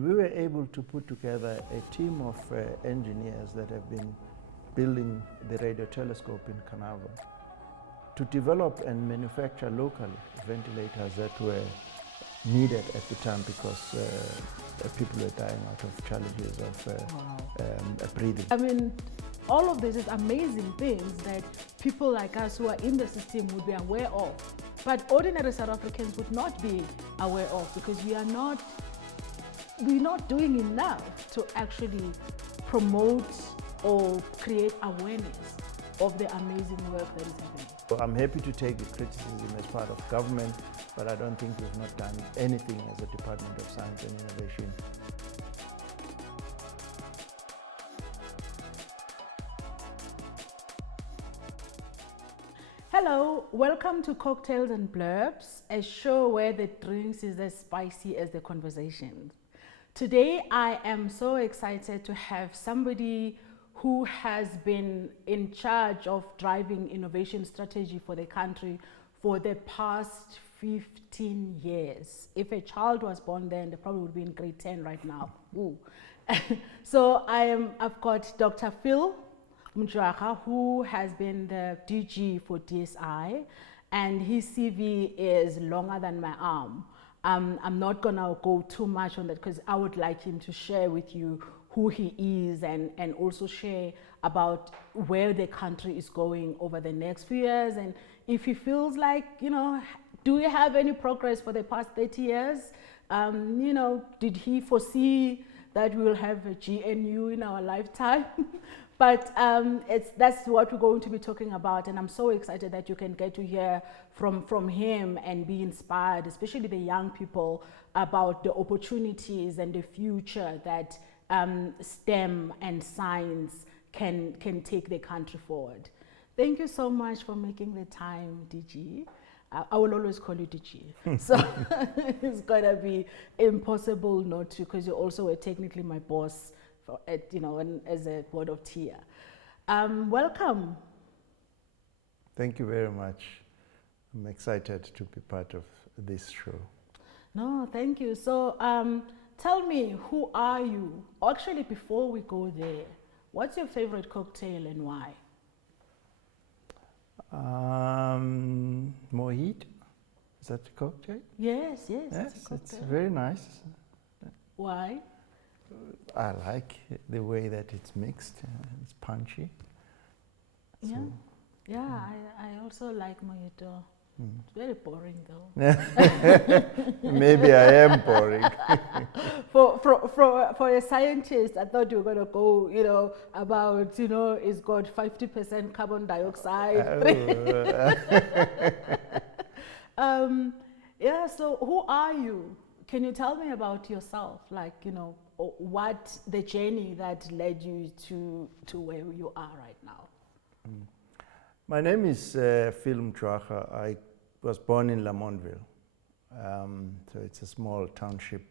We were able to put together a team of engineers that have been building the radio telescope in Carnarvon to develop and manufacture locally ventilators that were needed at the time because people were dying out of challenges of breathing. I mean, all of this is amazing things that people like us who are in the system would be aware of, but ordinary South Africans would not be aware of because we're not doing enough to actually promote or create awareness of the amazing work that is happening. I'm happy to take the criticism as part of government, but I don't think we've not done anything as a Department of Science and Innovation. Hello, welcome to Cocktails and Blurbs, a show where the drinks is as spicy as the conversations. Today I am so excited to have somebody who has been in charge of driving innovation strategy for the country for the past 15 years. If a child was born then, they probably would be in grade 10 right now. Ooh. So I've got Dr. Phil Mjwara, who has been the DG for DSI, and his CV is longer than my arm. I'm not gonna go too much on that because I would like him to share with you who he is and also share about where the country is going over the next few years, and if he feels like, do we have any progress for the past 30 years? Did he foresee that we will have a GNU in our lifetime? But that's what we're going to be talking about, and I'm so excited that you can get to hear from him and be inspired, especially the young people, about the opportunities and the future that STEM and science can take the country forward. Thank you so much for making the time, DG. I will always call you DG. So it's gonna be impossible not to, because you also were technically my boss, as a board of tier. Welcome. Thank you very much. I'm excited to be part of this show. No, thank you. So tell me, who are you? Actually, before we go there, what's your favorite cocktail and why? Mojito. Is that a cocktail? Yes, it's a cocktail. It's very nice. Why? I like the way that it's mixed. It's punchy. Yeah, I also like mojito. It's very boring though. Maybe I am boring. For a scientist, I thought you were gonna go, about, it's got 50% carbon dioxide. So who are you? Can you tell me about yourself? What the journey that led you to where you are right now? My name is Phil Mjwara. I was born in Lamontville. So it's a small township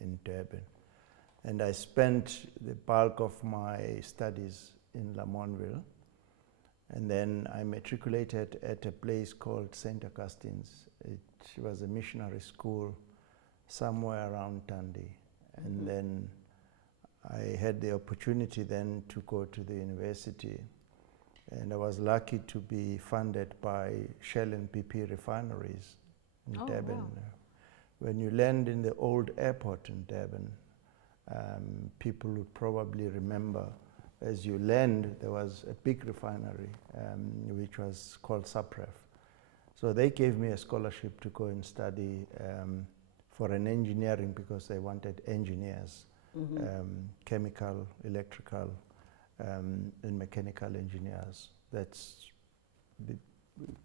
in Durban. And I spent the bulk of my studies in Lamontville. And then I matriculated at a place called St. Augustine's. It was a missionary school somewhere around Dundee. And then I had the opportunity then to go to the university, and I was lucky to be funded by Shell and BP refineries in Durban. Wow. When you land in the old airport in Durban, people would probably remember as you land there was a big refinery which was called S3Ep1. So they gave me a scholarship to go and study for an engineering because they wanted engineers, chemical, electrical, and mechanical engineers. That's the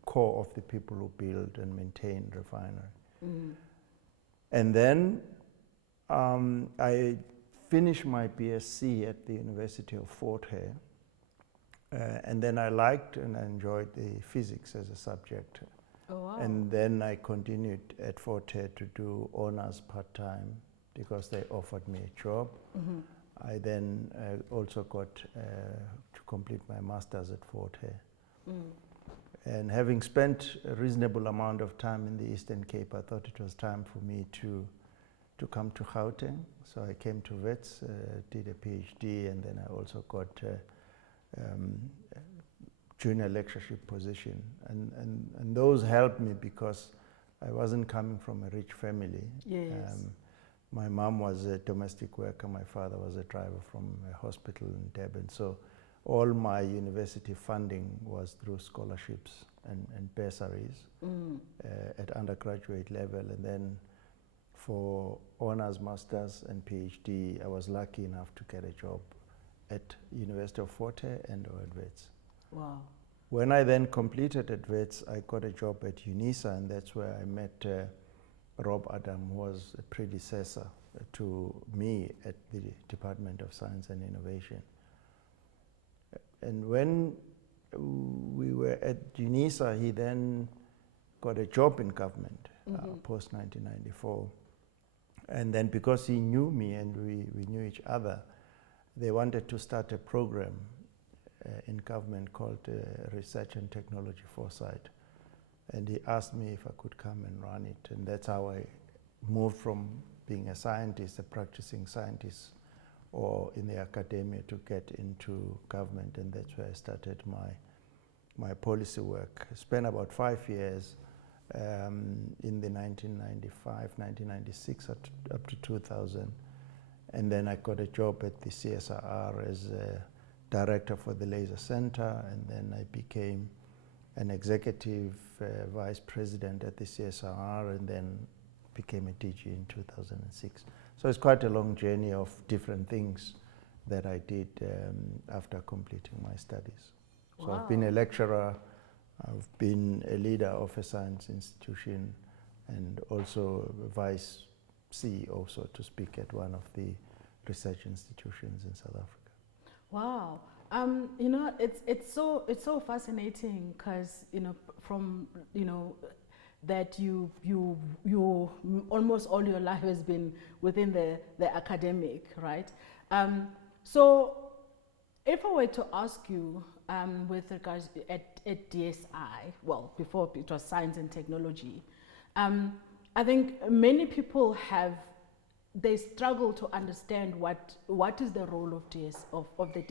core of the people who build and maintain refinery. And then I finished my BSc at the University of Fort Hare, and then I liked and I enjoyed the physics as a subject. Oh, wow. And then I continued at Fort Hare to do honors part-time because they offered me a job. I then also got to complete my master's at Fort Hare. And having spent a reasonable amount of time in the Eastern Cape, I thought it was time for me to to come to Gauteng. So I came to Wits, did a PhD, and then I also got junior lectureship position. And those helped me because I wasn't coming from a rich family. Yes. My mom was a domestic worker, my father was a driver from a hospital in Durban. So all my university funding was through scholarships and bursaries at undergraduate level. And then for honors, masters, and PhD, I was lucky enough to get a job at University of Fort Hare and at Wits. Wow. When I then completed at Wits, I got a job at UNISA, and that's where I met Rob Adam, who was a predecessor to me at the Department of Science and Innovation. And when we were at UNISA, he then got a job in government post 1994. And then because he knew me and we knew each other, they wanted to start a program in government called Research and Technology Foresight. And he asked me if I could come and run it. And that's how I moved from being a scientist, a practicing scientist, or in the academia to get into government. And that's where I started my policy work. I spent about 5 years in the 1995, 1996 up to 2000. And then I got a job at the CSIR as a director for the Laser Center, and then I became an executive vice president at the CSIR, and then became a DG in 2006. So it's quite a long journey of different things that I did after completing my studies. So Wow. I've been a lecturer, I've been a leader of a science institution, and also vice CEO, so to speak, at one of the research institutions in South Africa. Wow. You know, it's so fascinating because, you know, from, you know, that you almost all your life has been within the academic, right? So if I were to ask you with regards at DSI, well, before it was science and technology, I think many people they struggle to understand what is the role of the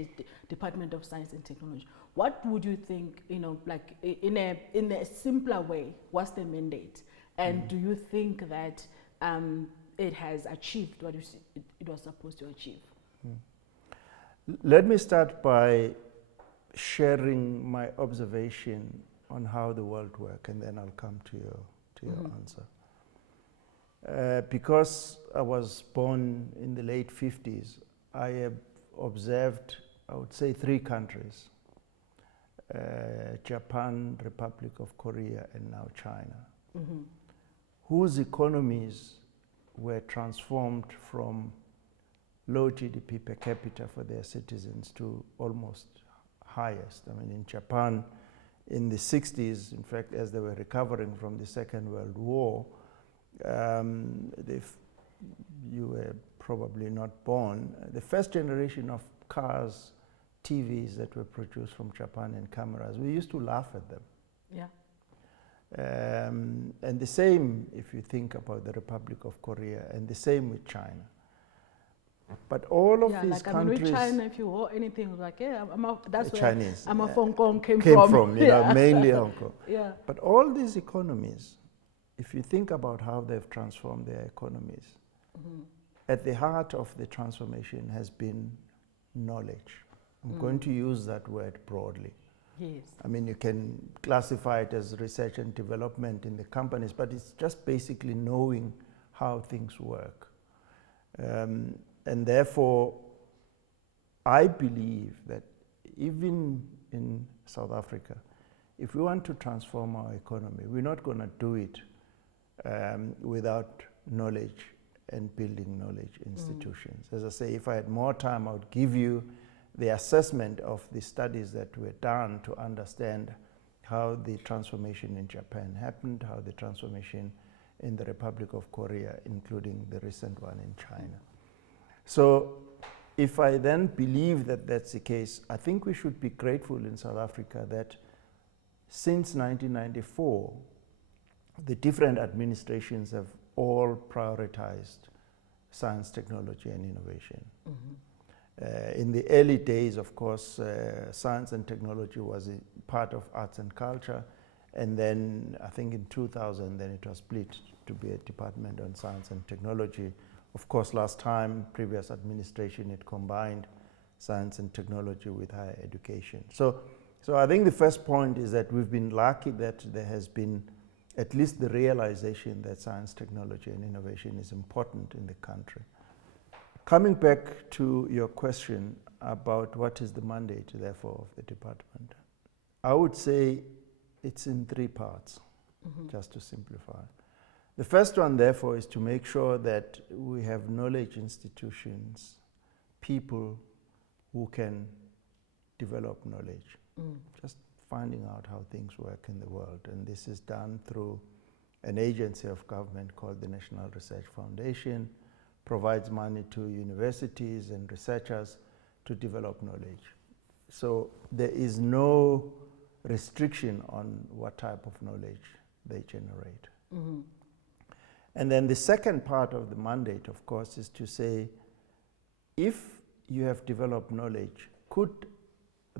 Department of Science and Technology. What would you think, you know, like in a simpler way, what's the mandate? And do you think that it has achieved what it was supposed to achieve? Let me start by sharing my observation on how the world works, and then I'll come to your answer. Because I was born in the late 50s, I have observed, I would say, 3 countries, Japan, Republic of Korea, and now China, whose economies were transformed from low GDP per capita for their citizens to almost highest. I mean, in Japan, in the 60s, in fact, as they were recovering from the Second World War, you were probably not born. The first generation of cars, TVs that were produced from Japan and cameras, we used to laugh at them. Yeah. And the same if you think about the Republic of Korea, and the same with China. But all of these countries... I mean, with China, if you wore anything, like, yeah, that's where Chinese, Hong Kong came from. You know, yeah. mainly Hong Kong. Yeah. But all these economies, if you think about how they've transformed their economies, at the heart of the transformation has been knowledge. I'm going to use that word broadly. Yes. I mean, you can classify it as research and development in the companies, but it's just basically knowing how things work. And therefore, I believe that even in South Africa, if we want to transform our economy, we're not going to do it without knowledge and building knowledge institutions. As I say, if I had more time, I would give you the assessment of the studies that were done to understand how the transformation in Japan happened, how the transformation in the Republic of Korea, including the recent one in China. So if I then believe that that's the case, I think we should be grateful in South Africa that since 1994, the different administrations have all prioritized science, technology, and innovation. In the early days, of course, science and technology was a part of arts and culture, and then I think in 2000, then it was split to be a department on science and technology. Of course, last time, previous administration, it combined science and technology with higher education. So I think the first point is that we've been lucky that there has been at least the realization that science, technology, and innovation is important in the country. Coming back to your question about what is the mandate, therefore, of the department, I would say it's in three parts, just to simplify. The first one, therefore, is to make sure that we have knowledge institutions, people who can develop knowledge, just finding out how things work in the world. And this is done through an agency of government called the National Research Foundation, provides money to universities and researchers to develop knowledge. So there is no restriction on what type of knowledge they generate. And then the second part of the mandate, of course, is to say, if you have developed knowledge, could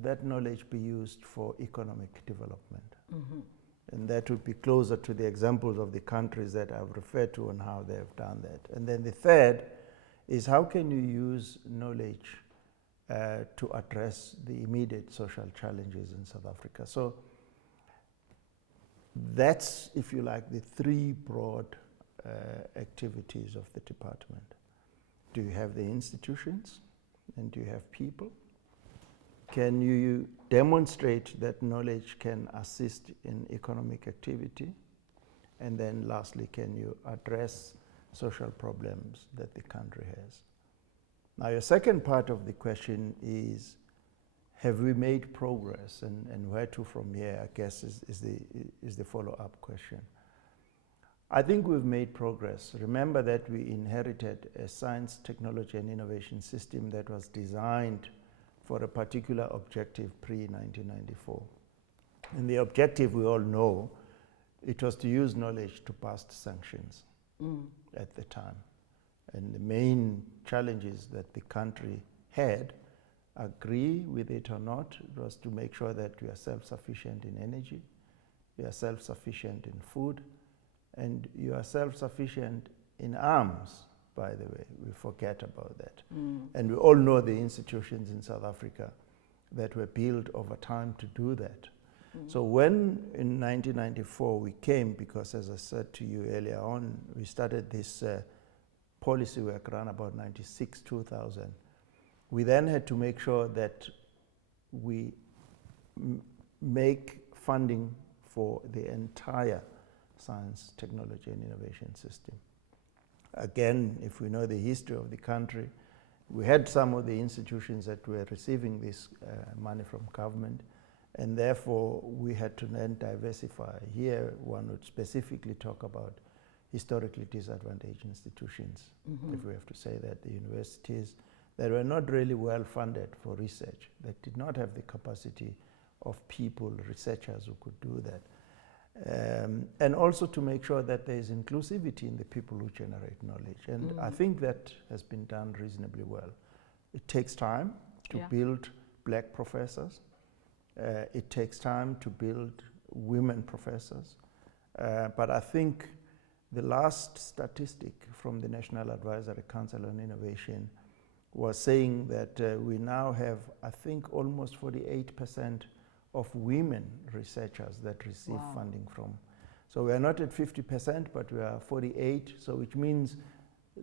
that knowledge be used for economic development? And that would be closer to the examples of the countries that I've referred to and how they have done that. And then the third is, how can you use knowledge to address the immediate social challenges in South Africa? So that's, if you like, the three broad activities of the department. Do you have the institutions, and do you have people? Can you demonstrate that knowledge can assist in economic activity? And then lastly, can you address social problems that the country has? Now, your second part of the question is, have we made progress, and where to from here, I guess, is the follow-up question. I think we've made progress. Remember that we inherited a science, technology, and innovation system that was designed for a particular objective pre-1994. And the objective, we all know, it was to use knowledge to pass sanctions at the time. And the main challenges that the country had, agree with it or not, was to make sure that we are self-sufficient in energy, we are self-sufficient in food, and you are self-sufficient in arms, by the way. We forget about that. And we all know the institutions in South Africa that were built over time to do that. So when in 1994 we came, because as I said to you earlier on, we started this policy work around about 96, 2000. We then had to make sure that we make funding for the entire science, technology, and innovation system. Again, if we know the history of the country, we had some of the institutions that were receiving this money from government, and therefore we had to then diversify. Here, one would specifically talk about historically disadvantaged institutions, if we have to say that, the universities that were not really well funded for research, that did not have the capacity of people, researchers who could do that. And also to make sure that there is inclusivity in the people who generate knowledge. And I think that has been done reasonably well. It takes time to build black professors. It takes time to build women professors. But I think the last statistic from the National Advisory Council on Innovation was saying that we now have, I think, almost 48% of women researchers that receive funding from. So we are not at 50%, but we are 48, so which means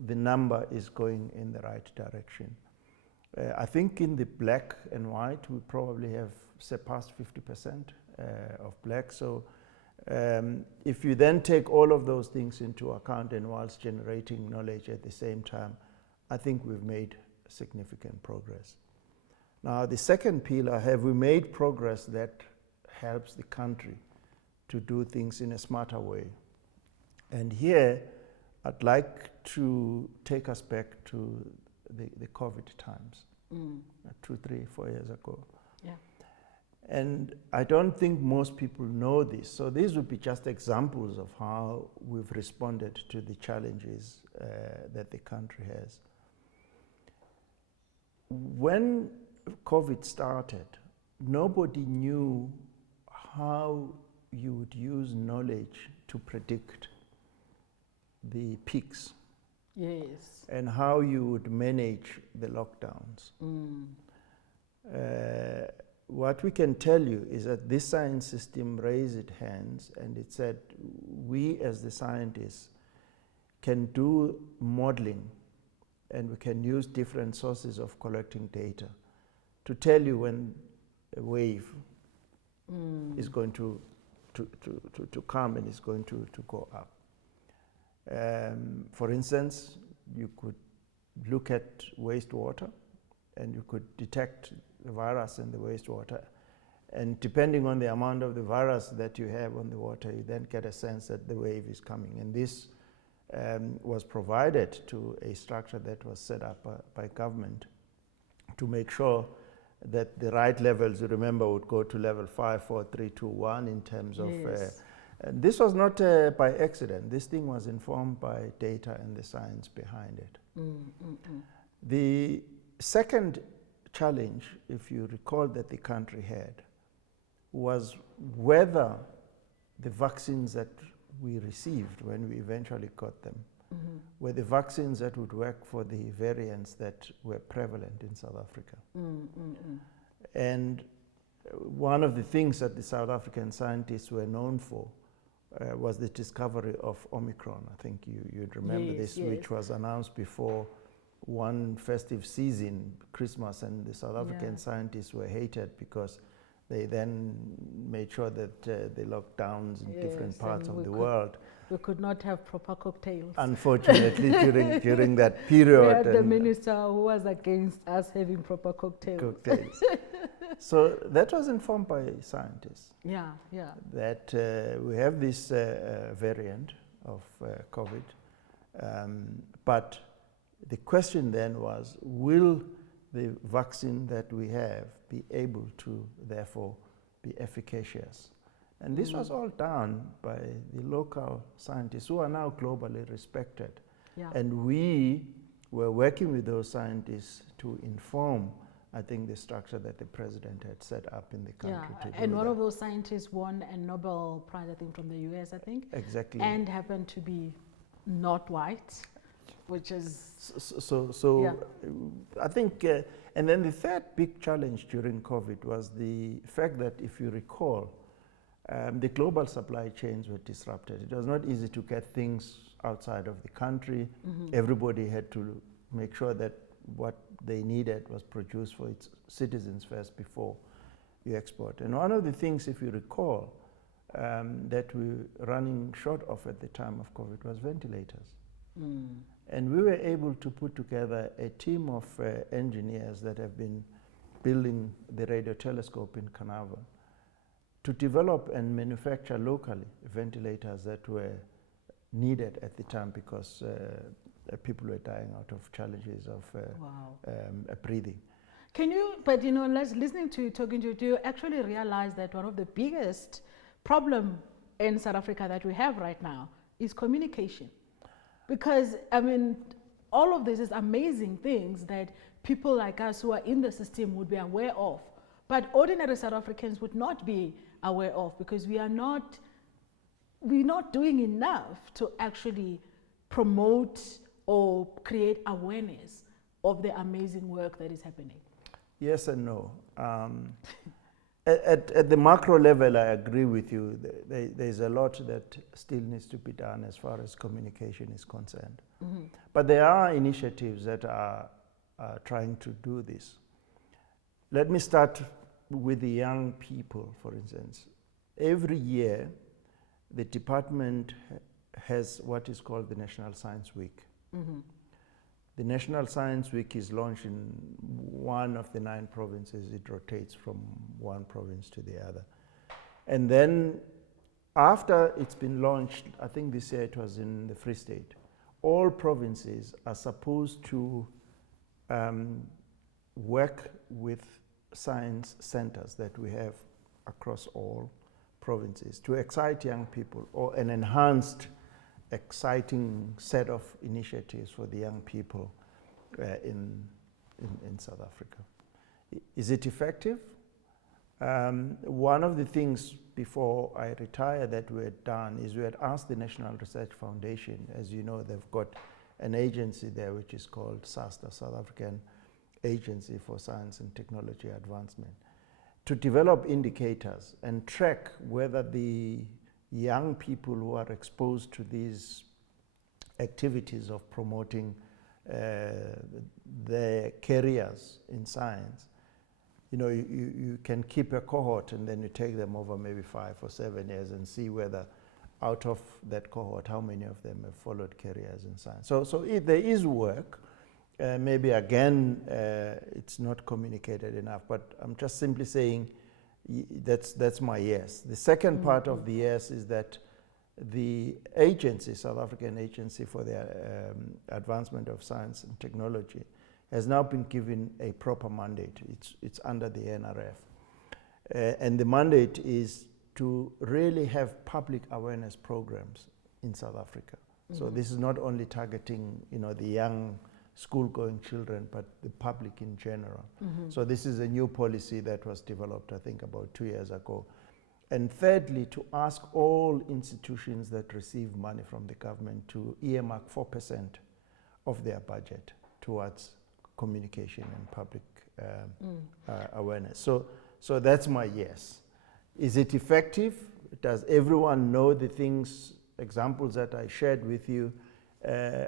the number is going in the right direction. I think in the black and white, we probably have surpassed 50% of black. So if you then take all of those things into account and whilst generating knowledge at the same time, I think we've made significant progress. Now, the second pillar, have we made progress that helps the country to do things in a smarter way? And here, I'd like to take us back to the COVID times, 2, 3, 4 years ago. And I don't think most people know this. So these would be just examples of how we've responded to the challenges that the country has. When COVID started, nobody knew how you would use knowledge to predict the peaks. Yes. And how you would manage the lockdowns. What we can tell you is that this science system raised its hands and it said, we as the scientists can do modeling and we can use different sources of collecting data to tell you when a wave is going to come and is going to go up. For instance, you could look at wastewater and you could detect the virus in the wastewater. And depending on the amount of the virus that you have on the water, you then get a sense that the wave is coming. And this was provided to a structure that was set up by government to make sure that the right levels, you remember, would go to level 5, 4, 3, 2, 1 in terms of... and this was not by accident. This thing was informed by data and the science behind it. The second challenge, if you recall, that the country had was whether the vaccines that we received when we eventually got them were the vaccines that would work for the variants that were prevalent in South Africa. And one of the things that the South African scientists were known for was the discovery of Omicron. I think you'd remember this, which was announced before one festive season, Christmas, and the South African scientists were hated because they then made sure that the lockdowns in different parts of the world. We could not have proper cocktails. Unfortunately, during that period. We had the minister who was against us having proper cocktails. So that was informed by scientists. That we have this variant of COVID, but the question then was, will the vaccine that we have be able to therefore be efficacious? And this was all done by the local scientists who are now globally respected. And we were working with those scientists to inform, I think, the structure that the president had set up in the country. And one of those scientists won a Nobel Prize, I think, from the US, I think. Exactly. And happened to be not white, which is... I think, and then the third big challenge during COVID was the fact that, if you recall, the global supply chains were disrupted. It was not easy to get things outside of the country. Everybody had to make sure that what they needed was produced for its citizens first before you export. And one of the things, if you recall, that we were running short of at the time of COVID was ventilators. And we were able to put together a team of engineers that have been building the radio telescope in Carnarvon to develop and manufacture locally ventilators that were needed at the time because people were dying out of challenges of breathing. Can you, but listening to you, talking to you, do you actually realize that one of the biggest problem in South Africa that we have right now is communication? Because, I mean, all of this is amazing things that people like us who are in the system would be aware of, but ordinary South Africans would not be aware of, because we're not doing enough to actually promote or create awareness of the amazing work that is happening. Yes and no. At the macro level, I agree with you. There's a lot that still needs to be done as far as communication is concerned. But there are initiatives that are trying to do this. Let me start with the young people, for instance. Every year, the department has what is called the National Science Week. The National Science Week is launched in one of the 9 provinces. It rotates from one province to the other. And then after it's been launched, I think this year it was in the Free State, all provinces are supposed to work with science centers that we have across all provinces to excite young people, or an enhanced, exciting set of initiatives for the young people in South Africa. Is it effective? One of the things before I retire that we had done is we had asked the National Research Foundation, as you know, they've got an agency there which is called SASTA, South African Agency for Science and Technology Advancement, to develop indicators and track whether the young people who are exposed to these activities of promoting their careers in science, you know, you can keep a cohort and then you take them over maybe 5 or 7 years and see whether out of that cohort, how many of them have followed careers in science. So there is work. Maybe again, it's not communicated enough, but I'm just simply saying that's my yes. The second part of the yes is that the agency, South African Agency for the Advancement of Science and Technology, has now been given a proper mandate. It's under the NRF. And the mandate is to really have public awareness programs in South Africa. So this is not only targeting, you know, the young school-going children, but the public in general. So this is a new policy that was developed, I think, about 2 years ago. And thirdly, to ask all institutions that receive money from the government to earmark 4% of their budget towards communication and public awareness. So that's my yes. Is it effective? Does everyone know the things, examples that I shared with you?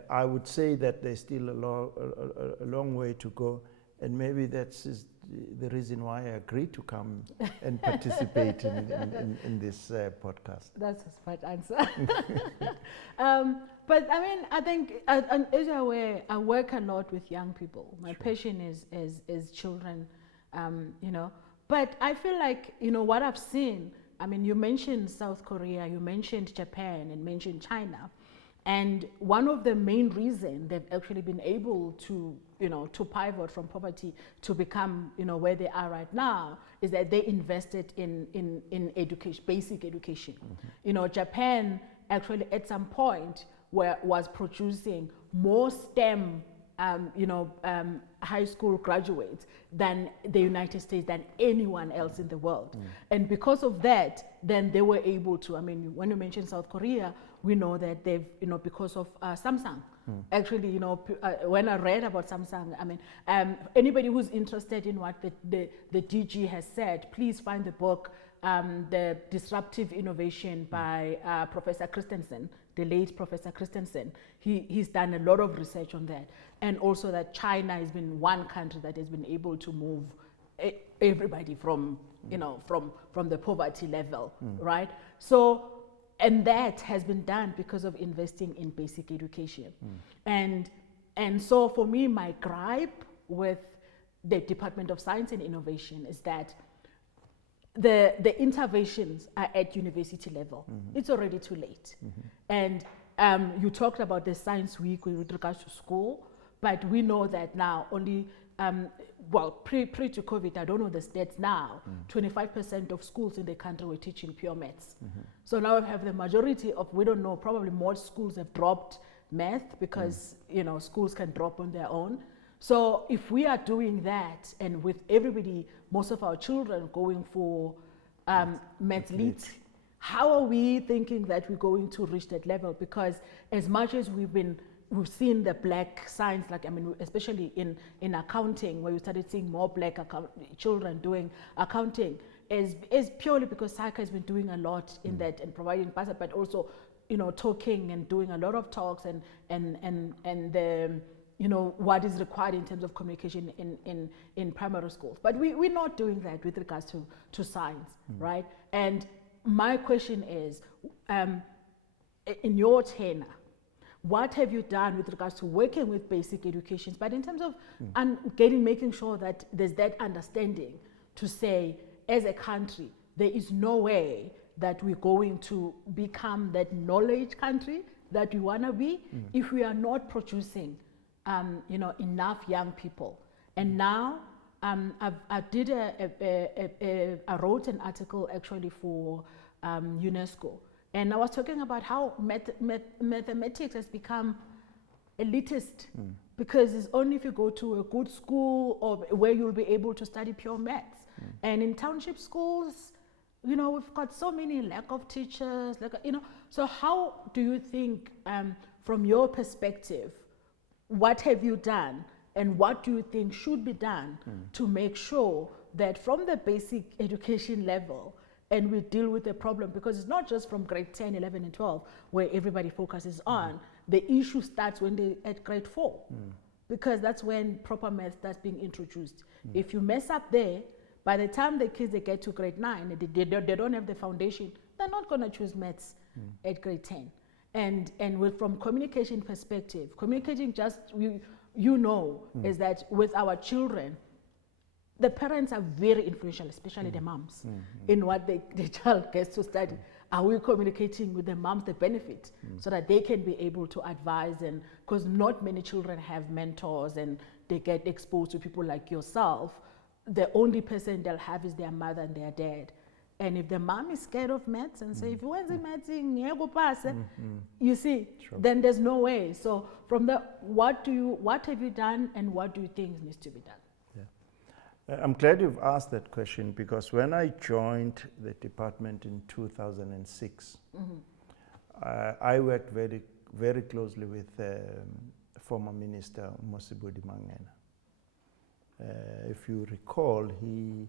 I would say that there's still a long way to go, and maybe that's the reason why I agreed to come and participate in this podcast. That's a smart answer. But I mean, I think, as you're aware, I work a lot with young people. My passion is children, you know. But I feel like, you know, what I've seen, I mean, you mentioned South Korea, you mentioned Japan, and mentioned China. And one of the main reasons they've actually been able to, you know, to pivot from poverty to become, you know, where they are right now is that they invested in education, basic education. You know, Japan actually at some point was producing more STEM high school graduates than the United States, than anyone else in the world. And because of that, then they were able to, I mean, when you mention South Korea, we know that they've, you know, because of Samsung. Actually, you know, when I read about Samsung, I mean, anybody who's interested in what the DG has said, please find the book, The Disruptive Innovation by Professor Christensen, the late Professor Christensen. He's done a lot of research on that. And also that China has been one country that has been able to move everybody from, you know, from the poverty level, right? So, and that has been done because of investing in basic education. And so for me, my gripe with the Department of Science and Innovation is that the interventions are at university level. It's already too late. And you talked about the Science Week with regards to school, but we know that now only, pre to COVID, I don't know the stats now, 25% of schools in the country were teaching pure maths. So now we have the majority of, we don't know, probably more schools have dropped math because, you know, schools can drop on their own. So if we are doing that, and with everybody, most of our children going for math lit, how are we thinking that we're going to reach that level? Because as much as we've seen the black science, like, I mean, especially in accounting, where we started seeing more black children doing accounting, is purely because SACA has been doing a lot in that and providing passes, but also, you know, talking and doing a lot of talks and you know, what is required in terms of communication in primary schools. But we're not doing that with regards to science, right? And my question is, in your tenure, what have you done with regards to working with basic education, but in terms of making sure that there's that understanding to say, as a country, there is no way that we're going to become that knowledge country that we want to be if we are not producing you know, enough young people. And now I wrote an article actually for UNESCO, and I was talking about how mathematics has become elitist because it's only if you go to a good school or where you'll be able to study pure maths. And in township schools, you know, we've got so many lack of teachers, so how do you think, from your perspective, what have you done and what do you think should be done to make sure that from the basic education level, and we deal with the problem, because it's not just from grade 10, 11 and 12 where everybody focuses on, the issue starts when they're at grade 4, because that's when proper math starts being introduced. If you mess up there, by the time the kids they get to grade 9, they don't have the foundation, they're not going to choose maths at grade 10. And from communication perspective, communicating just, is that with our children, the parents are very influential, especially the moms, in what the child gets to study. Are we communicating with the moms the benefit so that they can be able to advise? And because not many children have mentors and they get exposed to people like yourself, the only person they'll have is their mother and their dad. And if the mom is scared of maths and say, if you want the maths, you see, then there's no way. So from the, what have you done and what do you think needs to be done? I'm glad you've asked that question, because when I joined the department in 2006, I worked very, very closely with former Minister Mosibudi Mangena. If you recall, he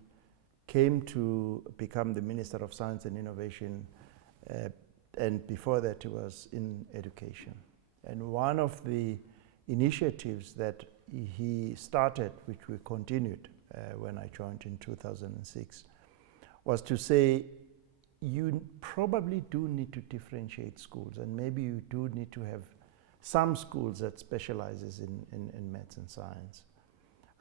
came to become the Minister of Science and Innovation, and before that he was in education. And one of the initiatives that he started, which we continued when I joined in 2006, was to say, you probably do need to differentiate schools, and maybe you do need to have some schools that specializes in maths and science.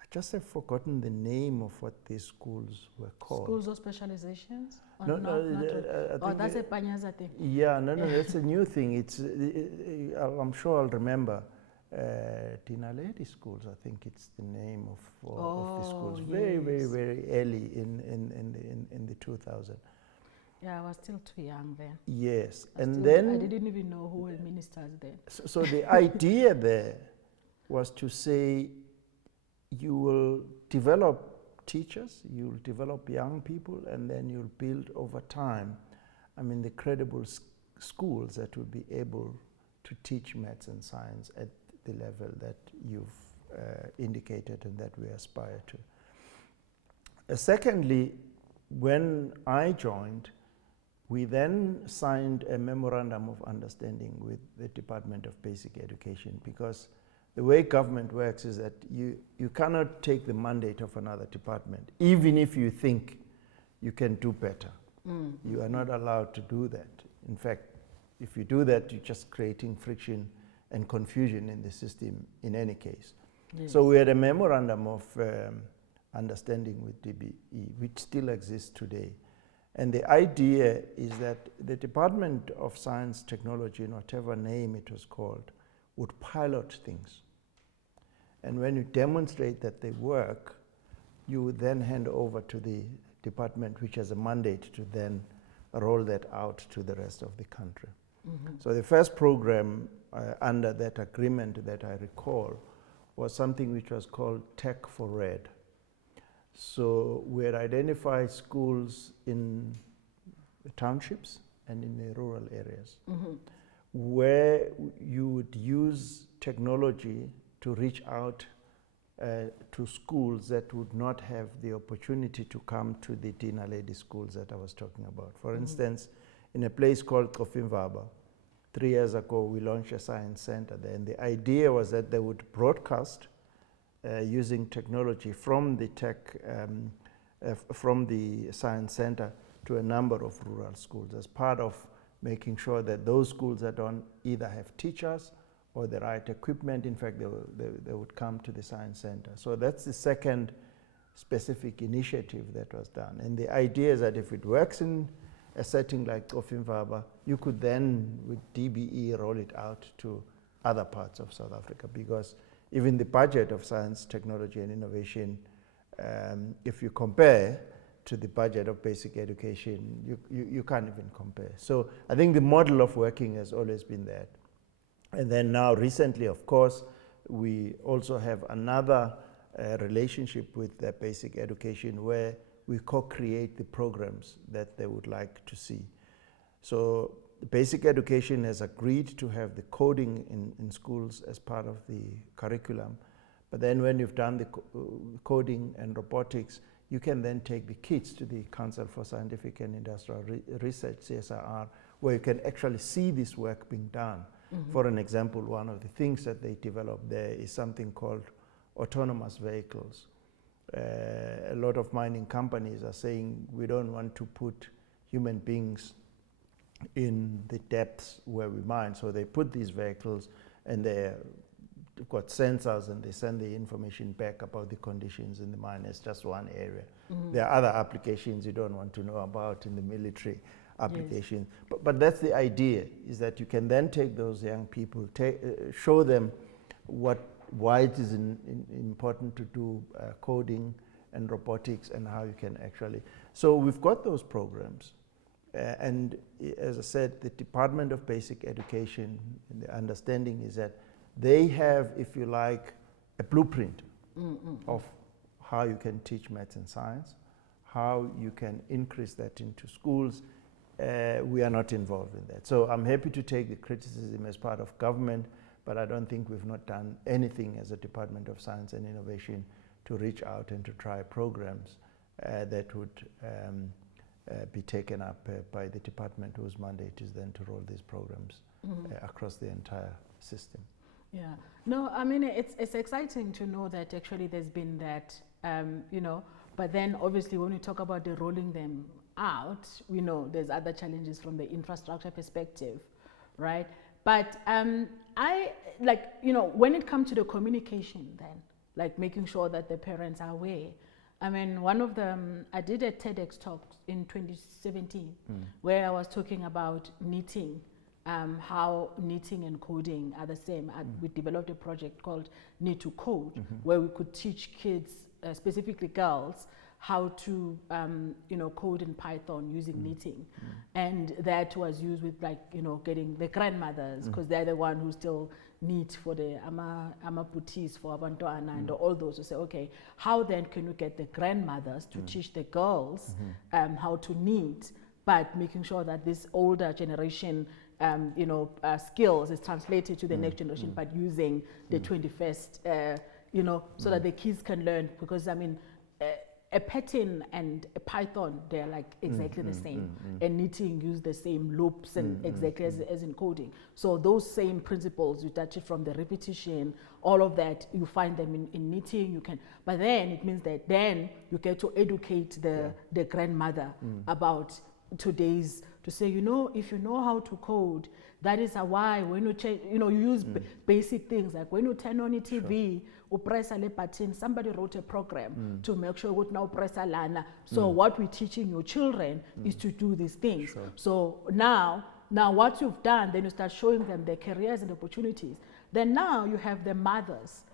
I just have forgotten the name of what these schools were called. Schools of specializations? No, that's a Panyaza thing. Yeah, no, that's a new thing. It's, I'm sure I'll remember. Dinaledi schools, I think it's the name of the schools. Yes. Very, very, very early in the 2000s. Yeah, I was still too young then. Yes, I didn't even know who were ministers then. So the idea there was to say, you will develop teachers, you'll develop young people, and then you'll build over time, the credible schools that will be able to teach maths and science at the level that you've indicated and that we aspire to. Secondly, when I joined, we then signed a memorandum of understanding with the Department of Basic Education, because the way government works is that you cannot take the mandate of another department, even if you think you can do better. You are not allowed to do that. In fact, if you do that, you're just creating friction and confusion in the system in any case. Yes. So we had a memorandum of understanding with DBE, which still exists today. And the idea is that the Department of Science, Technology, in whatever name it was called, would pilot things. And when you demonstrate that they work, you would then hand over to the department, which has a mandate to then roll that out to the rest of the country. So the first program under that agreement that I recall was something which was called Tech for Red. So we had identified schools in the townships and in the rural areas where you would use technology to reach out to schools that would not have the opportunity to come to the Dinaledi schools that I was talking about. For instance, in a place called Mjwara, 3 years ago, we launched a science center there. And the idea was that they would broadcast using technology from the from the science center to a number of rural schools as part of making sure that those schools that don't either have teachers or the right equipment, in fact, they would come to the science center. So that's the second specific initiative that was done. And the idea is that if it works in a setting like Mjwara, you could then, with DBE, roll it out to other parts of South Africa, because even the budget of science, technology and innovation if you compare to the budget of basic education, you can't even compare. So I think the model of working has always been that. And then now recently, of course, we also have another relationship with the basic education where we co-create the programs that they would like to see. So the basic education has agreed to have the coding in schools as part of the curriculum. But then when you've done the coding and robotics, you can then take the kids to the Council for Scientific and Industrial Research, CSIR, where you can actually see this work being done. Mm-hmm. For an example, one of the things that they developed there is something called autonomous vehicles. A lot of mining companies are saying we don't want to put human beings in the depths where we mine, so they put these vehicles and they've got sensors and they send the information back about the conditions in the mine. It's just one area. Mm-hmm. There are other applications you don't want to know about in the military application. Yes. But that's the idea, is that you can then take those young people, show them why it is important to do coding and robotics and how you can actually. So we've got those programs. And as I said, the Department of Basic Education, the understanding is that they have, if you like, a blueprint of how you can teach maths and science, how you can increase that into schools. We are not involved in that. So I'm happy to take the criticism as part of government, but I don't think we've not done anything as a Department of Science and Innovation to reach out and to try programs that would be taken up by the department, whose mandate is then to roll these programs across the entire system. Yeah, no, I mean, it's exciting to know that actually there's been that, but then obviously when we talk about the rolling them out, we know there's other challenges from the infrastructure perspective, right? But when it comes to the communication then, like making sure that the parents are aware. I mean, one of them, I did a TEDx talk in 2017 where I was talking about knitting, how knitting and coding are the same. We developed a project called Knit to Code, where we could teach kids, specifically girls, how to code in Python using knitting. And that was used with getting the grandmothers, because they're the one who still knit for the amaputis for abantwana and all those, to say, okay, how then can you get the grandmothers to teach the girls how to knit, but making sure that this older generation skills is translated to the next generation, but using the 21st, so that the kids can learn, because I mean, a pattern and a Python, they're like exactly the same. And knitting use the same loops and exactly as in coding. So those same principles, you touch it from the repetition, all of that, you find them in knitting, you can, but then it means that then you get to educate the grandmother about today's, to say, if you know how to code, that is why when you change, you use basic things, like when you turn on a TV, you press a button, somebody wrote a program to make sure what now press a lana. So what we're teaching your children is to do these things. Sure. So now what you've done, then you start showing them their careers and opportunities. Then now you have the mothers,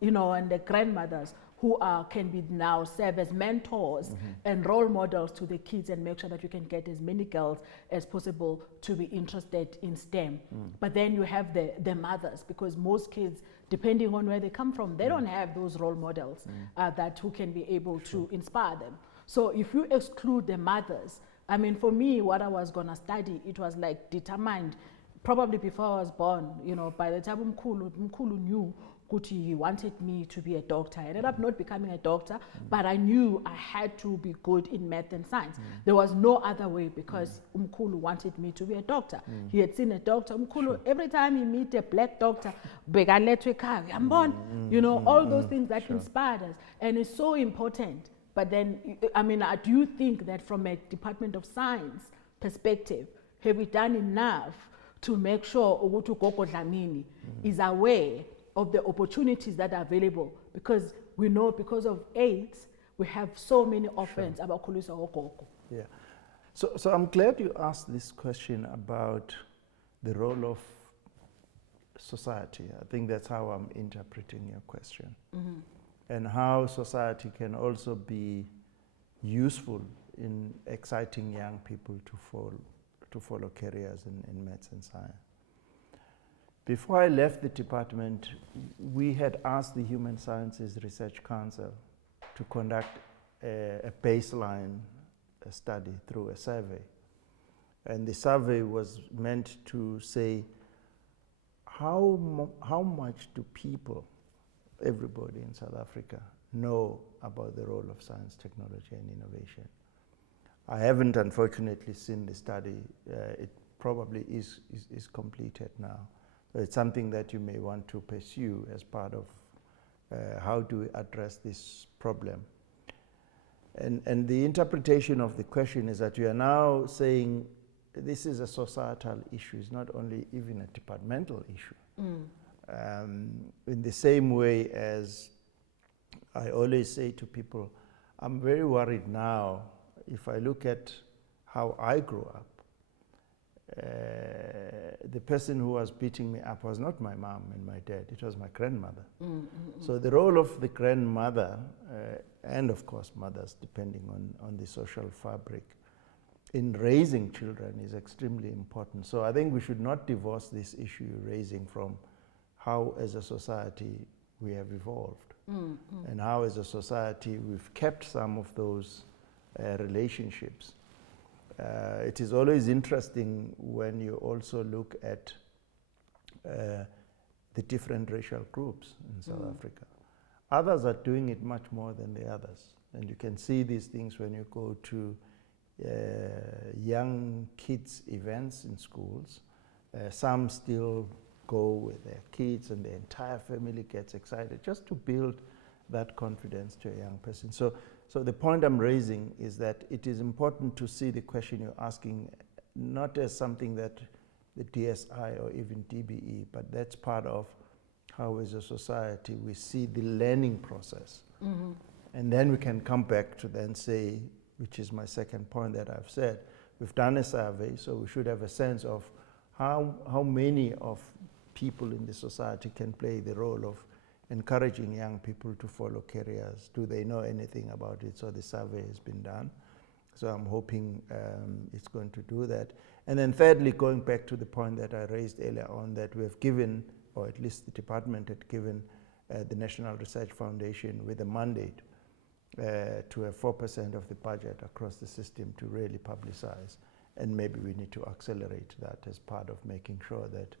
and the grandmothers who can be now serve as mentors and role models to the kids, and make sure that you can get as many girls as possible to be interested in STEM. But then you have the mothers, because most kids, depending on where they come from, they don't have those role models that who can be able to inspire them. So if you exclude the mothers, I mean, for me, what I was gonna study, it was like determined, probably before I was born, by the time Mkulu knew he wanted me to be a doctor. I ended up not becoming a doctor, but I knew I had to be good in math and science. There was no other way, because Mkulu wanted me to be a doctor. He had seen a doctor. Mkulu, every time he meet a black doctor, all those things that inspired us. And it's so important. But then, I mean, do you think that from a Department of Science perspective, have we done enough to make sure Ogutu Koko Dlamini is aware of the opportunities that are available? Because we know, because of AIDS, we have so many orphans about Khulisa Okoko. Yeah. So I'm glad you asked this question about the role of society. I think that's how I'm interpreting your question. and how society can also be useful in exciting young people to follow careers in maths and science. Before I left the department, we had asked the Human Sciences Research Council to conduct a baseline study through a survey. And the survey was meant to say, how much do people, everybody in South Africa, know about the role of science, technology, and innovation? I haven't, unfortunately, seen the study. It probably is completed now. So it's something that you may want to pursue as part of how do we address this problem. And the interpretation of the question is that you are now saying this is a societal issue. It's not only even a departmental issue. In the same way as I always say to people, I'm very worried now if I look at how I grew up. The person who was beating me up was not my mom and my dad, it was my grandmother. So the role of the grandmother, and of course mothers, depending on the social fabric, in raising children is extremely important. So I think we should not divorce this issue you're raising from how as a society we have evolved, and how as a society we've kept some of those relationships. It is always interesting when you also look at the different racial groups in South Africa. Others are doing it much more than the others. And you can see these things when you go to young kids' events in schools. Some still go with their kids and the entire family gets excited just to build that confidence to a young person. So the point I'm raising is that it is important to see the question you're asking not as something that the DSI or even DBE, but that's part of how as a society we see the learning process. And then we can come back to then say, which is my second point that I've said, we've done a survey, so we should have a sense of how many of people in the society can play the role of encouraging young people to follow careers. Do they know anything about it? So the survey has been done. So I'm hoping it's going to do that. And then thirdly, going back to the point that I raised earlier on, that we have given, or at least the department had given the National Research Foundation with a mandate to have 4% of the budget across the system to really publicize. And maybe we need to accelerate that as part of making sure that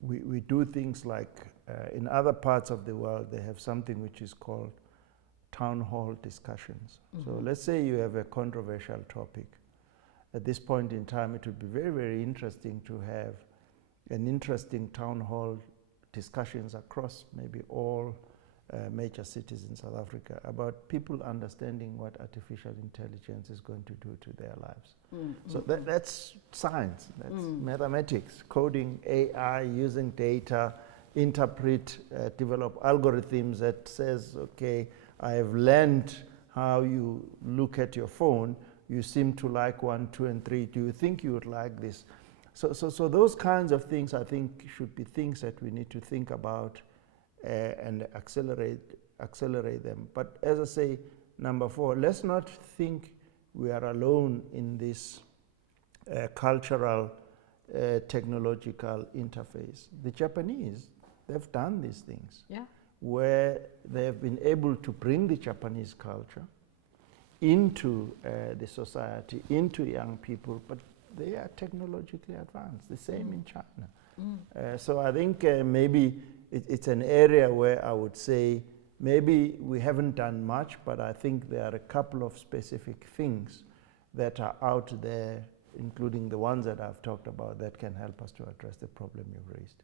we do things like in other parts of the world, they have something which is called town hall discussions. So let's say you have a controversial topic. At this point in time, it would be very, very interesting to have an interesting town hall discussions across maybe all major cities in South Africa about people understanding what artificial intelligence is going to do to their lives. So that's science, that's mathematics, coding, AI, using data, interpret, develop algorithms that says, okay, I have learned how you look at your phone, you seem to like 1, 2, and 3, do you think you would like this? So those kinds of things I think should be things that we need to think about and accelerate them. But as I say, number 4, let's not think we are alone in this cultural, technological interface. The Japanese, they've done these things, where they have been able to bring the Japanese culture into the society, into young people, but they are technologically advanced, the same in China. So I think maybe it's an area where I would say maybe we haven't done much, but I think there are a couple of specific things that are out there, including the ones that I've talked about, that can help us to address the problem you've raised.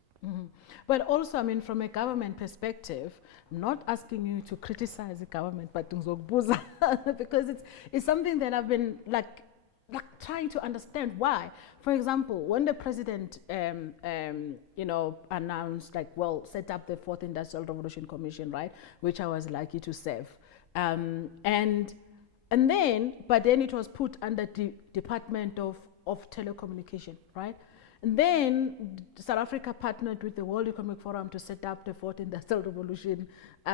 But also, I mean, from a government perspective, I'm not asking you to criticize the government, but because it's something that I've been like trying to understand why. For example, when the president, announced, set up the 4th Industrial Revolution Commission, right, which I was lucky to serve, but then it was put under the Department of Telecommunication, right? And then South Africa partnered with the World Economic Forum to set up the Fourth Industrial Revolution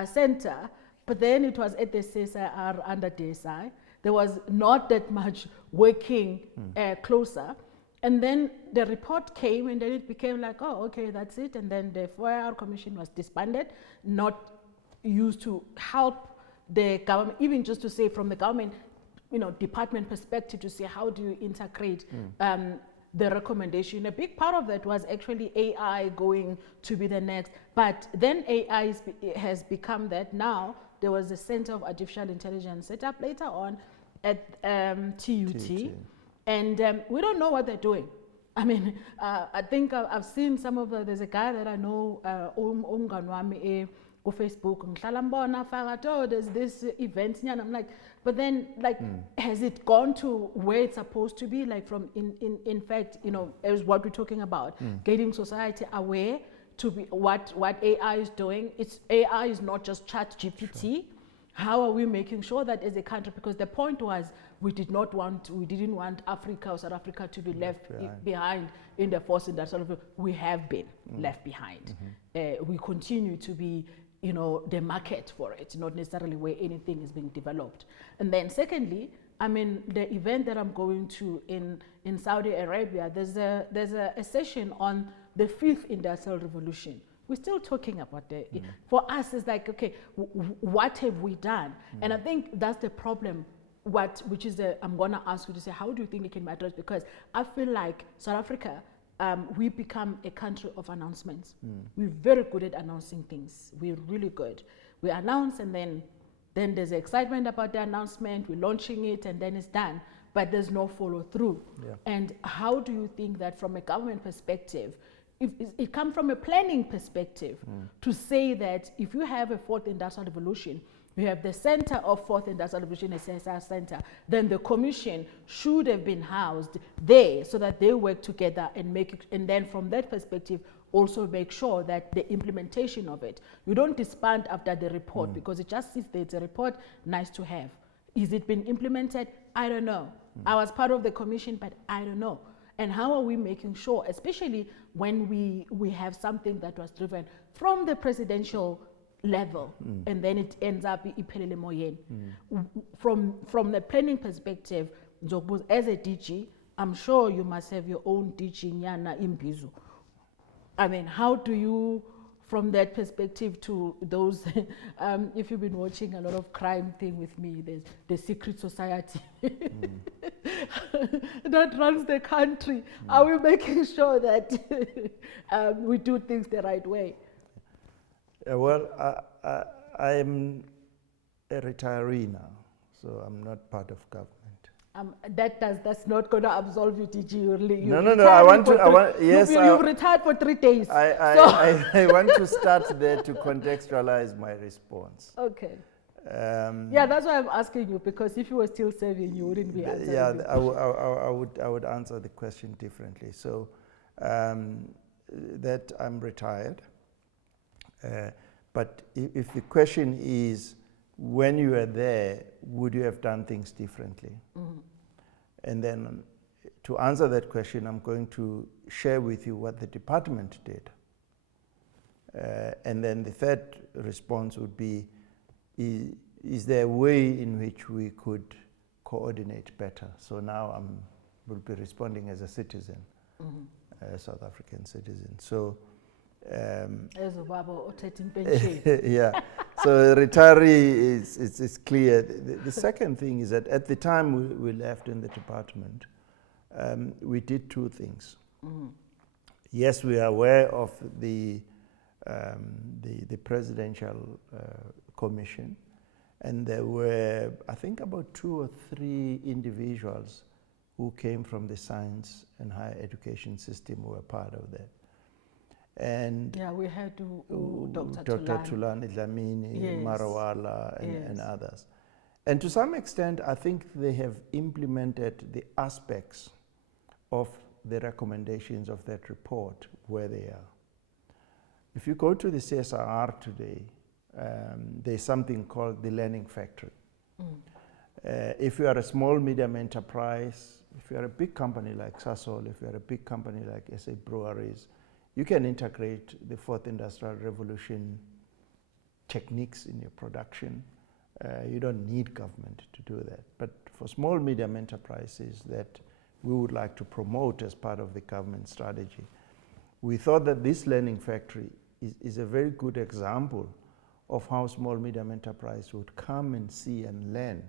Center. But then it was at the CSIR under DSI. There was not that much working closer. And then the report came, and then it became like, oh, okay, that's it. And then the 4IR Commission was disbanded, not used to help the government, even just to say from the government, department perspective, to say how do you integrate the recommendation. A big part of that was actually AI going to be the next. But then AI has become that now. There was a Center of Artificial Intelligence set up later on at TUT. And we don't know what they're doing. I mean, I think I've seen some of there's a guy that I know, on Facebook, there's this event, and I'm like, but then, has it gone to where it's supposed to be? Like in fact, as what we're talking about, getting society aware to be what AI is doing. AI is not just ChatGPT. Sure. How are we making sure that as a country, because the point was we didn't want Africa or South Africa to be left behind in the fourth industrial revolution. We have been left behind. We continue to be, the market for it, not necessarily where anything is being developed. And then secondly, I mean, the event that I'm going to in Saudi Arabia, there's a session on the fifth industrial revolution. We're still talking about for us, it's like, okay, what have we done? And I think that's the problem, I'm gonna ask you to say, how do you think it can matter? Because I feel like South Africa, we become a country of announcements. We're very good at announcing things. We're really good. We announce, and then there's excitement about the announcement, we're launching it, and then it's done. But there's no follow through. Yeah. And how do you think that from a government perspective, if it comes from a planning perspective, to say that if you have a fourth industrial revolution, you have the center of fourth industrial revolution, a CSR center, then the commission should have been housed there so that they work together and make it, and then from that perspective, also make sure that the implementation of it, you don't disband after the report because it just sits there, it's a report, nice to have. Is it been implemented? I don't know. I was part of the commission, but I don't know. And how are we making sure, especially when we have something that was driven from the presidential level, and then it ends up iphelele moyeni. From the planning perspective, as a DG, I'm sure you must have your own DG nyana imbizo. I mean, how do you, from that perspective to those, if you've been watching a lot of crime thing with me, there's the secret society that runs the country. Are we making sure that we do things the right way? Well, I'm a retiree now, so I'm not part of government. That's not going to absolve you, DG. No. I want to. Yes, you've retired for 3 days. I want to start there to contextualize my response. Okay. That's why I'm asking you, because if you were still serving, you wouldn't be answering. Yeah, I would answer the question differently. So that I'm retired, but if the question is, when you were there, would you have done things differently? And then to answer that question, I'm going to share with you what the department did. And then the third response would be, is there a way in which we could coordinate better? So now I will be responding as a citizen, a South African citizen. So as a babo, yeah. So retiree is clear. The second thing is that at the time we left in the department, we did 2 things. Yes, we are aware of the presidential commission, and there were, I think, about 2 or 3 individuals who came from the science and higher education system who were part of that. And we had Dr. Tulani Dlamini, yes, Marawala, and others. And to some extent, I think they have implemented the aspects of the recommendations of that report where they are. If you go to the CSIR today, there's something called the Learning Factory. If you are a small, medium enterprise, if if you're a big company like Sasol, if you're a big company like SA Breweries, you can integrate the fourth industrial revolution techniques in your production. You don't need government to do that. But for small, medium enterprises that we would like to promote as part of the government strategy, we thought that this learning factory is a very good example of how small, medium enterprise would come and see and learn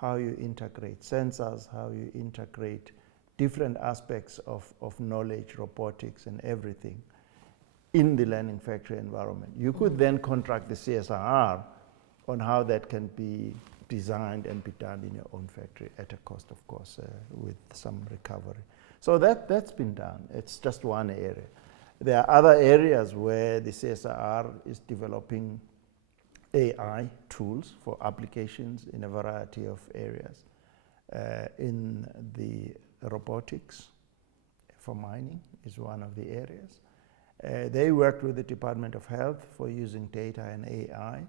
how you integrate sensors, how you integrate different aspects of knowledge, robotics, and everything in the learning factory environment. You could then contract the CSR on how that can be designed and be done in your own factory at a cost, of course, with some recovery. So that's been done. It's just one area. There are other areas where the CSR is developing AI tools for applications in a variety of areas. In the robotics for mining is one of the areas. They worked with the Department of Health for using data and AI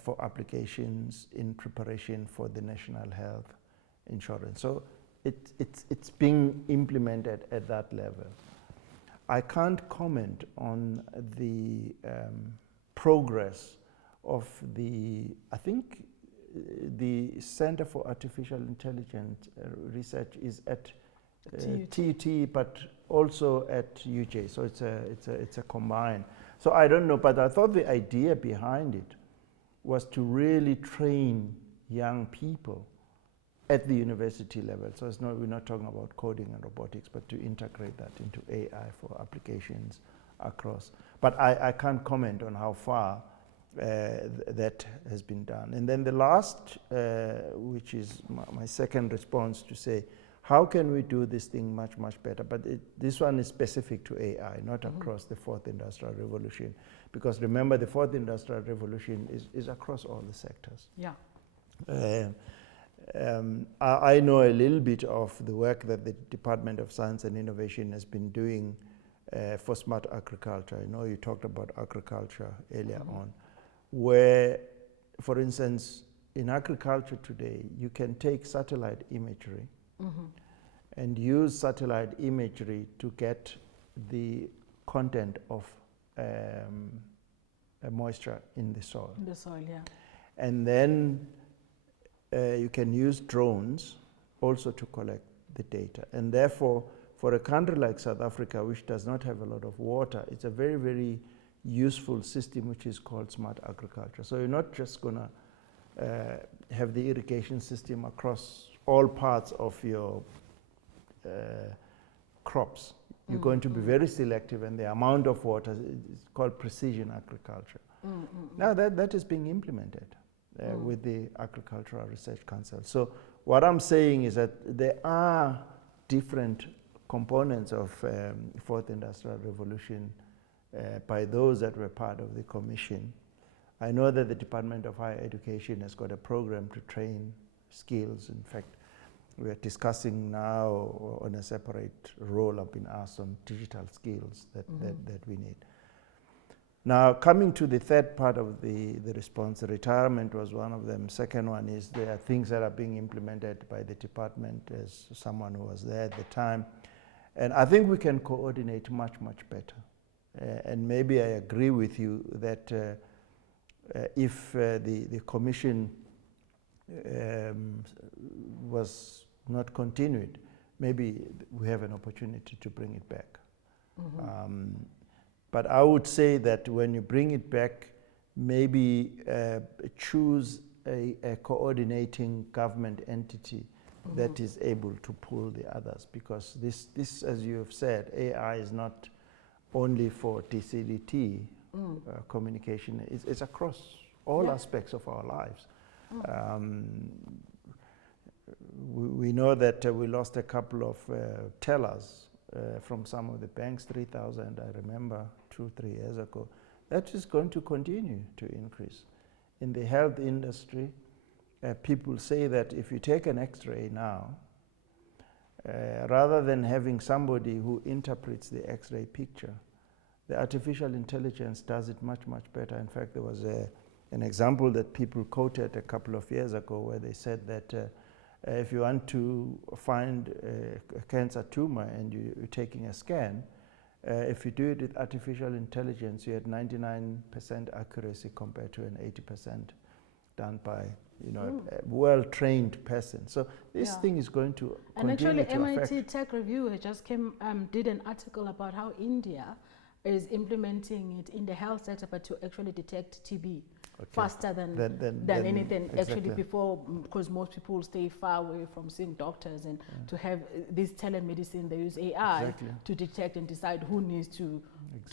for applications in preparation for the national health insurance. So it's being implemented at that level. I can't comment on the progress of I think the Center for Artificial Intelligence Research is at TUT, but also at UJ. So it's a combined. So I don't know, but I thought the idea behind it was to really train young people at the university level. So we're not talking about coding and robotics, but to integrate that into AI for applications across. But I can't comment on how far that has been done. And then the last, which is my second response, to say, how can we do this thing much, much better? But this one is specific to AI, not across the fourth industrial revolution. Because remember, the fourth industrial revolution is across all the sectors. Yeah. I know a little bit of the work that the Department of Science and Innovation has been doing for smart agriculture. I know you talked about agriculture earlier on, where, for instance, in agriculture today, you can take satellite imagery and use satellite imagery to get the content of moisture in the soil. In the soil, yeah. And then you can use drones also to collect the data. And therefore, for a country like South Africa, which does not have a lot of water, it's a very, very useful system which is called smart agriculture. So you're not just going to have the irrigation system across all parts of your crops. You're going to be very selective, and the amount of water is called precision agriculture. Now that is being implemented with the Agricultural Research Council. So what I'm saying is that there are different components of fourth industrial revolution by those that were part of the commission. I know that the Department of Higher Education has got a program to train skills. In fact, we are discussing now on a separate role I've been asked on digital skills that we need. Now, coming to the third part of the response, retirement was one of them. Second one is there are things that are being implemented by the department, as someone who was there at the time. And I think we can coordinate much, much better. And maybe I agree with you that if the commission was not continued, maybe we have an opportunity to bring it back. But I would say that when you bring it back, maybe choose a coordinating government entity that is able to pull the others, because this, as you have said, AI is not only for DCDT communication, it's across all aspects of our lives. We know that we lost a couple of tellers from some of the banks, 3,000, I remember 2-3 years ago. That is going to continue to increase. In the health industry, people say that if you take an X-ray now, rather than having somebody who interprets the X-ray picture, the artificial intelligence does it much, much better. In fact, there was an example that people quoted a couple of years ago where they said that If you want to find a cancer tumor and you're taking a scan, if you do it with artificial intelligence, you had 99% accuracy compared to an 80% done by a well-trained person. So this thing is going to and continue actually to MIT affect. Tech Review just did an article about how India is implementing it in the health sector, but to actually detect TB faster than anything. Exactly. Actually, before, because most people stay far away from seeing doctors, and to have this telemedicine, they use AI to detect and decide who needs to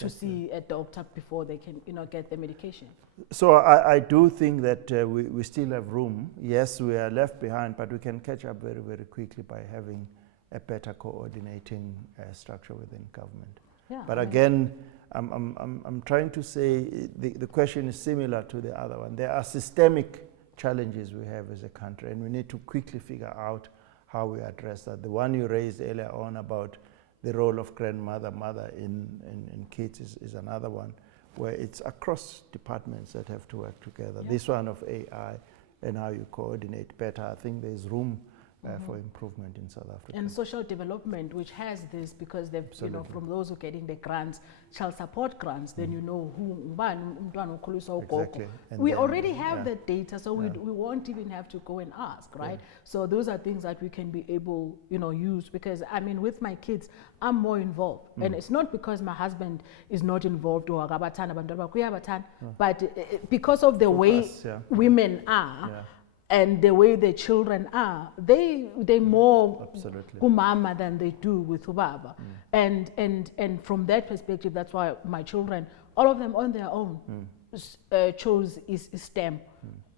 see a doctor before they can get the medication. So I do think that we still have room. Yes, we are left behind, but we can catch up very, very quickly by having a better coordinating structure within government. Yeah, but again, I'm trying to say the question is similar to the other one. There are systemic challenges we have as a country, and we need to quickly figure out how we address that. The one you raised earlier on about the role of grandmother, mother in kids is another one, where it's across departments that have to work together. Yeah. This one of AI and how you coordinate better, I think there's room for improvement in South Africa. And social development, which has this, because they've, from those who are getting the grants, child support grants, then you know who. Exactly. We already have that data, so we won't even have to go and ask, right? So those are things that we can be able, use, because I mean, with my kids, I'm more involved. And it's not because my husband is not involved or but because of the way women are. And the way the children are, they more kumama than they do with ubaba. And from that perspective, that's why my children, all of them on their own, chose is STEM,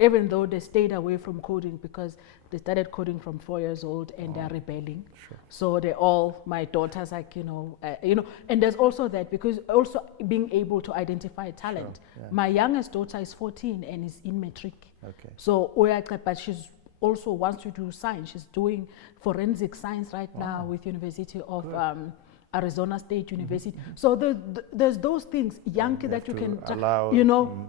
even though they stayed away from coding because they started coding from 4 years old and they're rebelling. So they all, my daughters, like, and there's also that, because also being able to identify talent. My youngest daughter is 14 and is in matric. So, but she's also wants to do science. She's doing forensic science right now with University of Arizona State University. So there's those things, young kids that you can allow,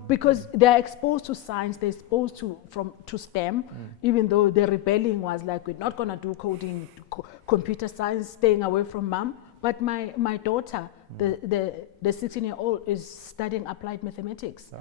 because they're exposed to science, they're exposed to STEM, even though the rebelling was like, we're not gonna do coding, computer science, staying away from mom. But my daughter, the 16-year-old, is studying applied mathematics.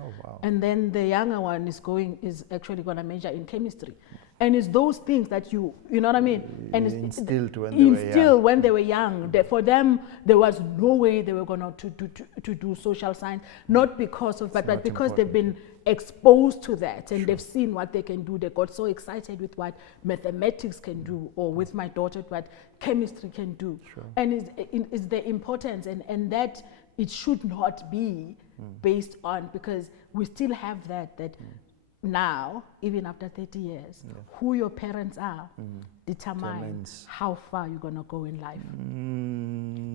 And then the younger one is actually gonna major in chemistry. And it's those things that you know what I mean? And it's instilled when they were young. For them, there was no way they were going to do social science, not because of, but because they've been exposed to that and they've seen what they can do. They got so excited with what mathematics can do, or with my daughter, what chemistry can do. And it's the importance, and that it should not be based on, because we still have that now, even after 30 years, who your parents are determines how far you're going to go in life.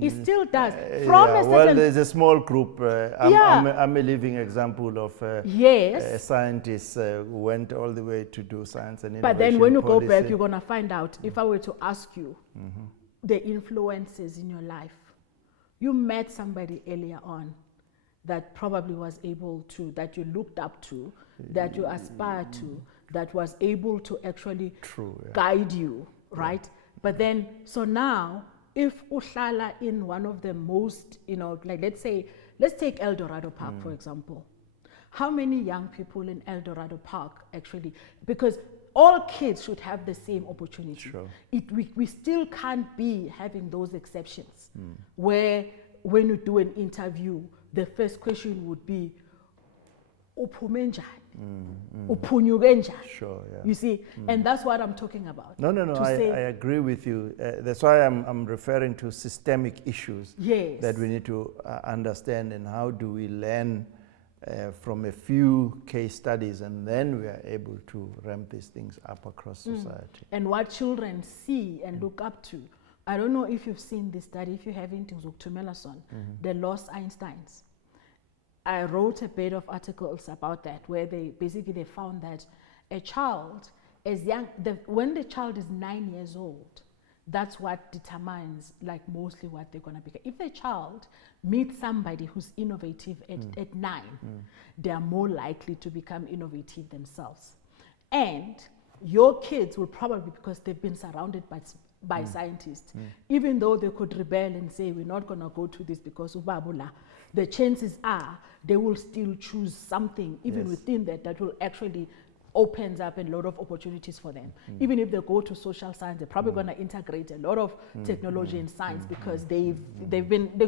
It still does. Well, there's a small group. I'm a living example of a scientist who went all the way to do science and innovation. But then when you go back, you're going to find out, if I were to ask you the influences in your life, you met somebody earlier on that probably was able to, that you looked up to, that you aspired to, that was able to actually guide you, right? But then, so now, if uhlala in one of the most, like let's take El Dorado Park, for example. How many young people in El Dorado Park actually, because all kids should have the same opportunity. We still can't be having those exceptions where when you do an interview, the first question would be, you see, and that's what I'm talking about. No, I agree with you. That's why I'm referring to systemic issues that we need to understand, and how do we learn from a few case studies, and then we are able to ramp these things up across society. And what children see and look up to. I don't know if you've seen this study. If you haven't, the Lost Einsteins. I wrote a bit of articles about that, where they found that a child as young, when the child is 9 years old, that's what determines like mostly what they're going to become. If a child meets somebody who's innovative at 9, they are more likely to become innovative themselves. And your kids will probably, because they've been surrounded by scientists, even though they could rebel and say, we're not going to go to this because ubabula, the chances are they will still choose something, even within that will actually opens up a lot of opportunities for them. Even if they go to social science, they're probably going to integrate a lot of technology and science because they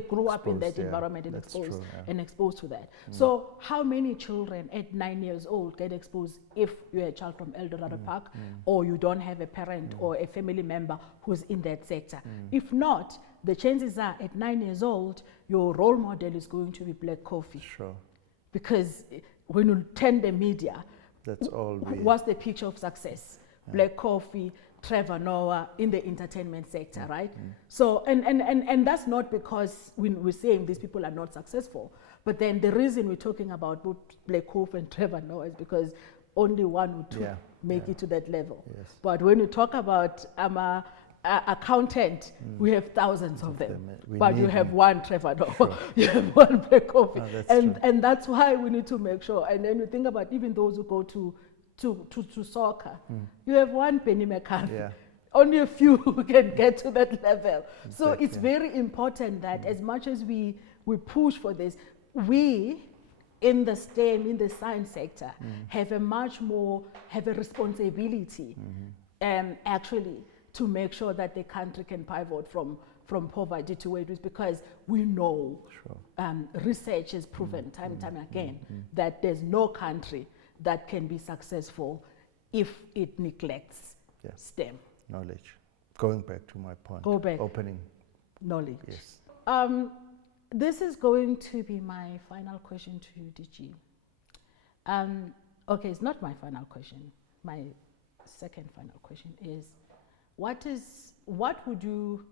grew up in that environment and exposed to that. So how many children at 9 years old get exposed if you're a child from El Dorado Park or you don't have a parent or a family member who's in that sector? If not, the chances are at 9 years old, your role model is going to be black coffee. Sure. Because when you turn the media, that's all. What's the picture of success? Black coffee, Trevor Noah in the entertainment sector, right? So, and that's not because we're saying these people are not successful, but then the reason we're talking about both Black coffee and Trevor Noah is because only one or two make it to that level. Yes. But when you talk about accountant, we have thousands of them. But you have one Trevor Noah, you have one Black coffee. And that's why we need to make sure. And then you think about even those who go to soccer, you have one Penny McCarthy. Only a few who can get to that level. So it's very important that as much as we push for this, we in the STEM, in the science sector, have a responsibility actually to make sure that the country can pivot from poverty to where it is, because we know research has proven time and time again that there's no country that can be successful if it neglects STEM. Knowledge. Going back to my point. Opening. Knowledge. Yes. This is going to be my final question to you, DG. Okay, it's not my final question. My second final question is, what would you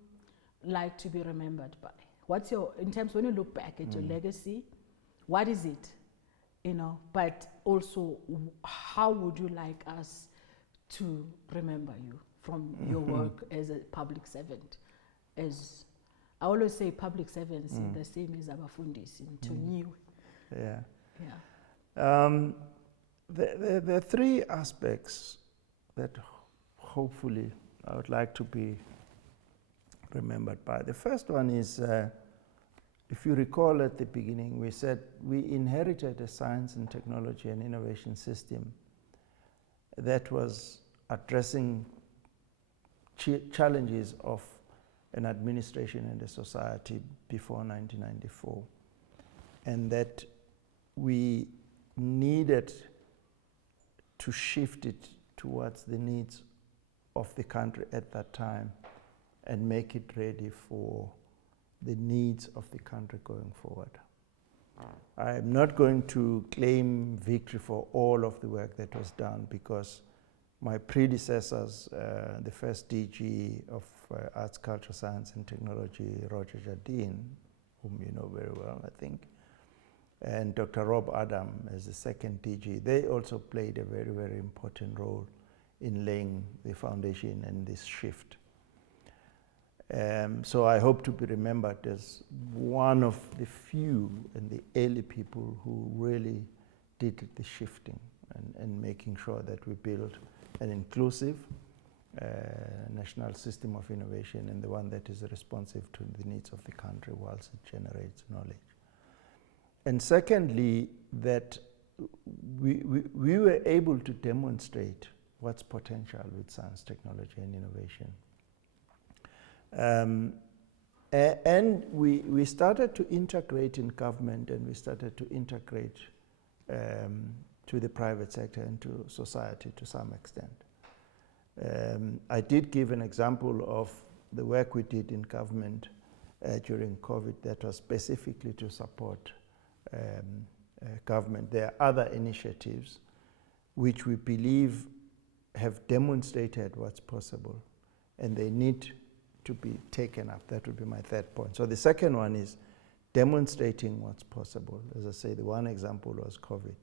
like to be remembered by? What's your, in terms, when you look back at your legacy, what is it? You know, but also how would you like us to remember you from your work as a public servant? As I always say, public servants in the same as abafundisi into new. There are three aspects that hopefully I would like to be remembered by. The first one is, if you recall at the beginning, we said we inherited a science and technology and innovation system that was addressing challenges of an administration and a society before 1994, and that we needed to shift it towards the needs of the country at that time and make it ready for the needs of the country going forward. I'm not going to claim victory for all of the work that was done, because my predecessors, the first DG of Arts, Culture, Science and Technology, Roger Jardine, whom you know very well, I think, and Dr. Rob Adam as the second DG, they also played a very, very important role in laying the foundation and this shift. So I hope to be remembered as one of the few and the early people who really did the shifting and making sure that we build an inclusive national system of innovation, and the one that is responsive to the needs of the country whilst it generates knowledge. And secondly, that we were able to demonstrate what's potential with science, technology and innovation. And we started to integrate in government, and we started to integrate to the private sector and to society to some extent. I did give an example of the work we did in government during COVID that was specifically to support government. There are other initiatives which we believe have demonstrated what's possible, and they need to be taken up. That would be my third point. So the second one is demonstrating what's possible. As I say, the one example was COVID.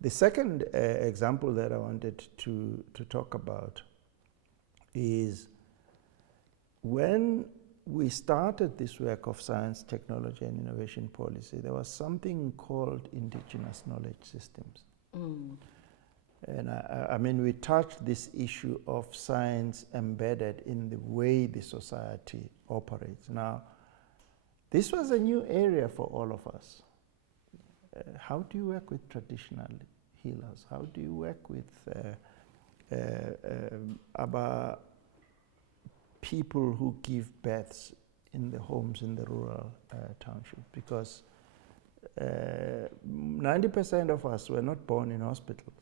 The second example that I wanted to talk about is when we started this work of science, technology and innovation policy, there was something called indigenous knowledge systems. And I mean, we touched this issue of science embedded in the way the society operates. Now, this was a new area for all of us. How do you work with traditional healers? How do you work with other people who give births in the homes in the rural township? Because 90% of us were not born in hospitals.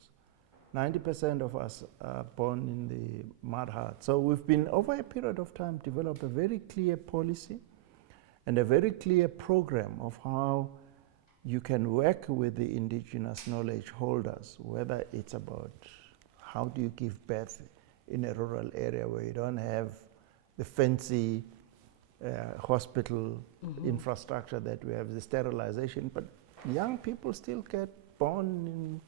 90% of us are born in the mud hut. So we've been, over a period of time, develop a very clear policy and a very clear program of how you can work with the indigenous knowledge holders, whether it's about how do you give birth in a rural area where you don't have the fancy hospital infrastructure that we have, the sterilization, but young people still get born in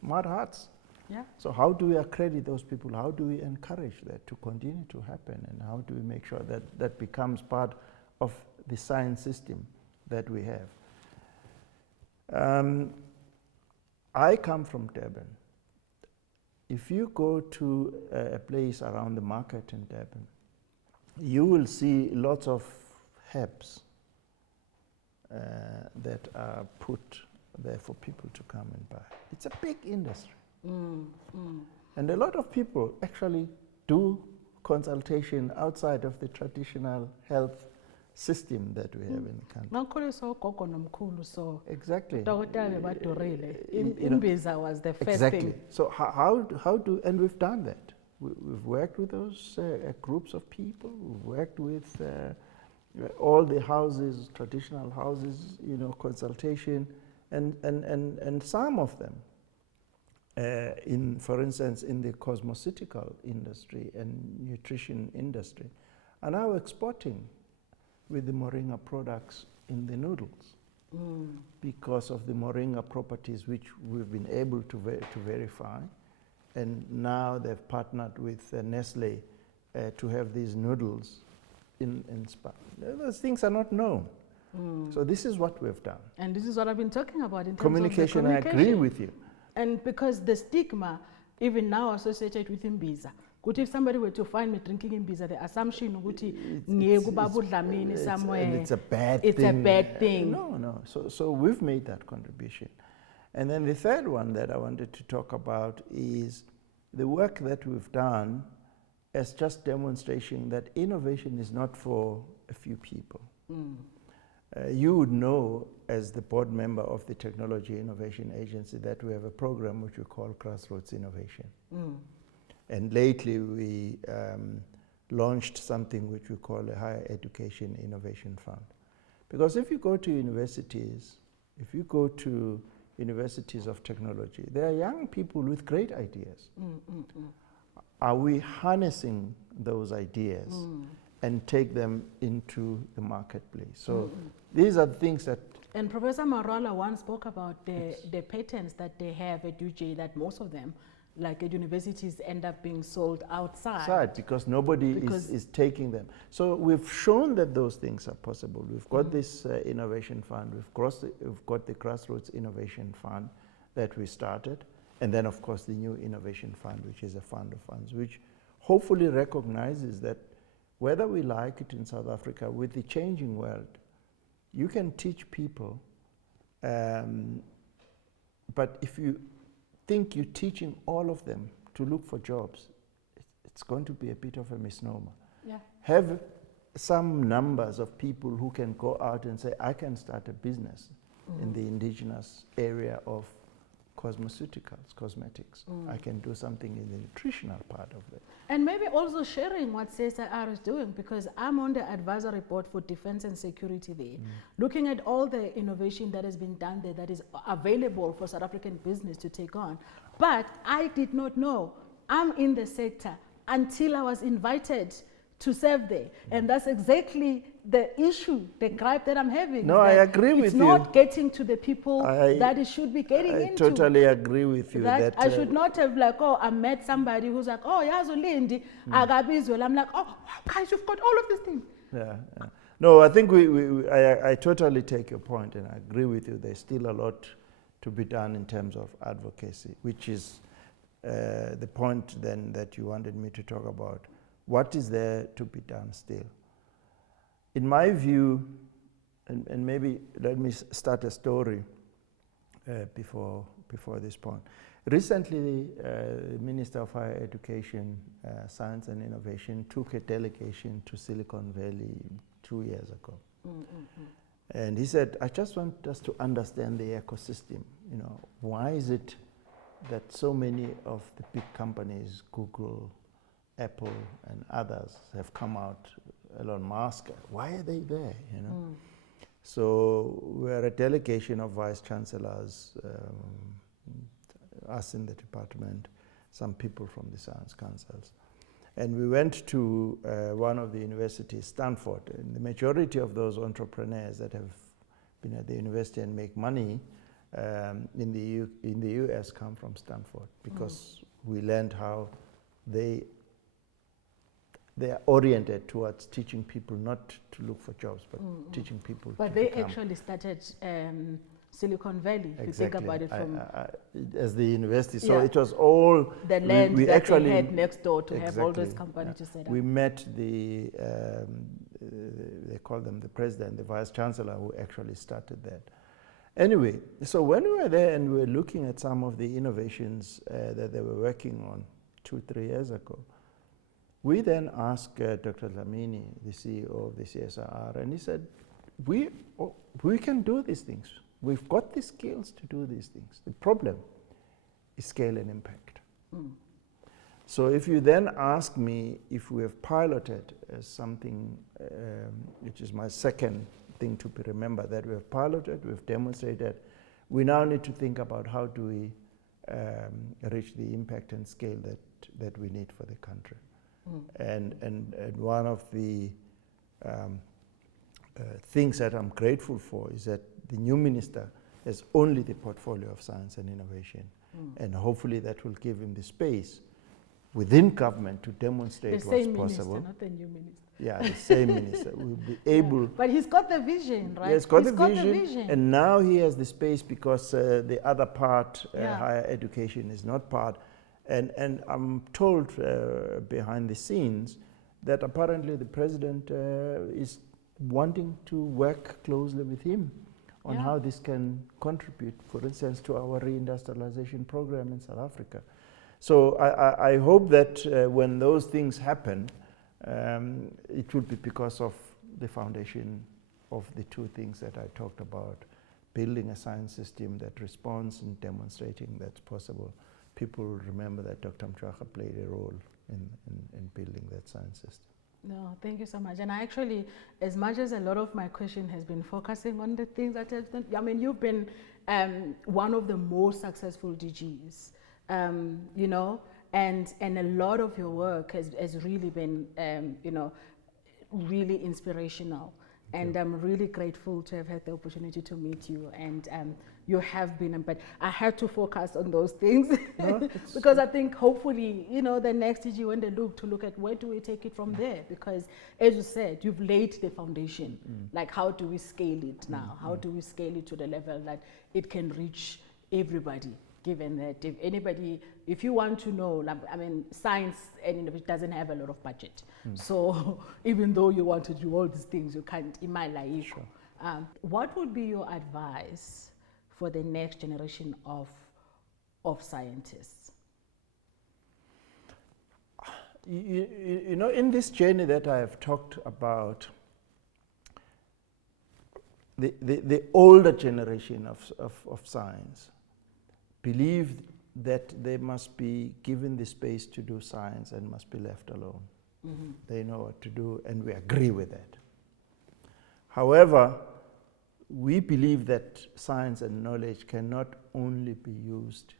mud huts. Yeah. So how do we accredit those people? How do we encourage that to continue to happen? And how do we make sure that that becomes part of the science system that we have? I come from Durban. If you go to a place around the market in Durban, you will see lots of herbs that are put there for people to come and buy. It's a big industry. And a lot of people actually do consultation outside of the traditional health system that we have in the country. Exactly. Imbiza was the first thing. So how do, and we've done that. We've worked with those groups of people. We've worked with all the houses, traditional houses, you know, consultation, and some of them, for instance, in the cosmeceutical industry and nutrition industry, are now exporting with the moringa products in the noodles because of the moringa properties which we've been able to verify. And now they've partnered with Nestle to have these noodles in Spa. Those things are not known. So this is what we've done. And this is what I've been talking about in terms communication. of I agree with you. And because the stigma, even now associated with imbiza, if somebody were to find me drinking imbiza, the assumption somewhere, and it's a bad thing. It's a bad thing. No. So we've made that contribution. And then the third one that I wanted to talk about is the work that we've done as just demonstration that innovation is not for a few people. You would know, as the board member of the Technology Innovation Agency, that we have a program which we call Grassroots Innovation. And lately we launched something which we call a Higher Education Innovation Fund. Because if you go to universities, universities of technology, there are young people with great ideas. Are we harnessing those ideas and take them into the marketplace? So these are things that... And Professor Marala once spoke about the patents that they have at UJ, that most of them, like at universities, end up being sold outside. Because nobody is taking them. So we've shown that those things are possible. We've got this innovation fund, we've got the Grassroots Innovation Fund that we started, and then of course the new innovation fund, which is a fund of funds, which hopefully recognizes that whether we like it in South Africa, with the changing world, you can teach people, but if you think you're teaching all of them to look for jobs, it's going to be a bit of a misnomer. Yeah. Have some numbers of people who can go out and say, I can start a business in the indigenous area of cosmetics. I can do something in the nutritional part of it. And maybe also sharing what CSIR is doing, because I'm on the advisory board for defense and security there, looking at all the innovation that has been done there that is available for South African business to take on. But I did not know I'm in the sector until I was invited to serve there. And that's exactly the issue, the gripe that I'm having. No, I agree with you. It's not getting to the people that it should be getting into. I totally agree with you. That I should not have I met somebody who's like, oh, yazo Lindi, agabizwe. I'm like, oh, guys, you've got all of these things. Yeah. No, I think I totally take your point, and I agree with you. There's still a lot to be done in terms of advocacy, which is the point then that you wanted me to talk about, what is there to be done still? In my view, and maybe let me start a story before this point. Recently, the Minister of Higher Education, Science and Innovation took a delegation to Silicon Valley 2 years ago. And he said, I just want us to understand the ecosystem. You know, why is it that so many of the big companies, Google, Apple, and others, have come out, Elon Musk, why are they there, you know? So we're a delegation of vice chancellors, us in the department, some people from the science councils. And we went to one of the universities, Stanford, and the majority of those entrepreneurs that have been at the university and make money in the US come from Stanford, because we learned how they are oriented towards teaching people not to look for jobs, but teaching people But to they become. actually started Silicon Valley, if you think about it from as the university. So Yeah. it was all the land we that actually they had next door to have all those Exactly, companies to set up. We met the they call them the president, the vice chancellor, who actually started that. Anyway, so when we were there and we were looking at some of the innovations that they were working on 2-3 years ago, we then asked Dr. Dlamini, the CEO of the CSIR, and he said, we can do these things. We've got the skills to do these things. The problem is scale and impact. So if you then ask me if we have piloted as something, which is my second thing to be remembered, that we have piloted, we've demonstrated, we now need to think about how do we reach the impact and scale that we need for the country. And one of the things that I'm grateful for is that the new minister has only the portfolio of science and innovation. And hopefully that will give him the space within government to demonstrate The what's same possible. minister, not the new minister. Yeah, the same minister will be able. But he's got the vision, right? He has got, He's the vision, and now he has the space because the other part, higher education, is not part. And I'm told behind the scenes that apparently the president is wanting to work closely with him on how this can contribute, for instance, to our reindustrialization program in South Africa. So I hope that when those things happen, it will be because of the foundation of the two things that I talked about, building a science system that responds and demonstrating that's possible. People will remember that Dr. Mjwara played a role in building that science system. No, thank you so much. And I actually, as much as a lot of my question has been focusing on the things that have done, I mean, you've been one of the most successful DGs, you know, and a lot of your work has really been, you know, really inspirational. And I'm really grateful to have had the opportunity to meet you. And you have been, but I had to focus on those things because I think hopefully, you know, the next DG, when they look at where do we take it from there? Because as you said, you've laid the foundation. Like, how do we scale it now? How do we scale it to the level that it can reach everybody? Given that if you want to know, I mean, science and innovation doesn't have a lot of budget. So even though you want to do all these things, you can't, in my life. Sure. What would be your advice for the next generation of scientists? You know, in this journey that I have talked about, the older generation of science believe that they must be given the space to do science and must be left alone. They know what to do, and we agree with that. However, we believe that science and knowledge cannot only be used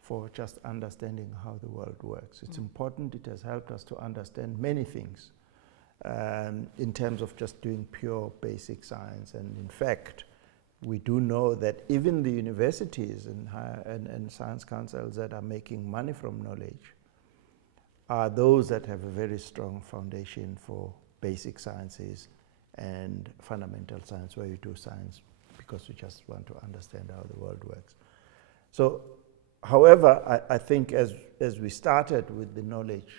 for just understanding how the world works. It's important. It has helped us to understand many things in terms of just doing pure basic science. And in fact, we do know that even the universities and science councils that are making money from knowledge are those that have a very strong foundation for basic sciences and fundamental science, where you do science because you just want to understand how the world works. So However, I think as we started with the knowledge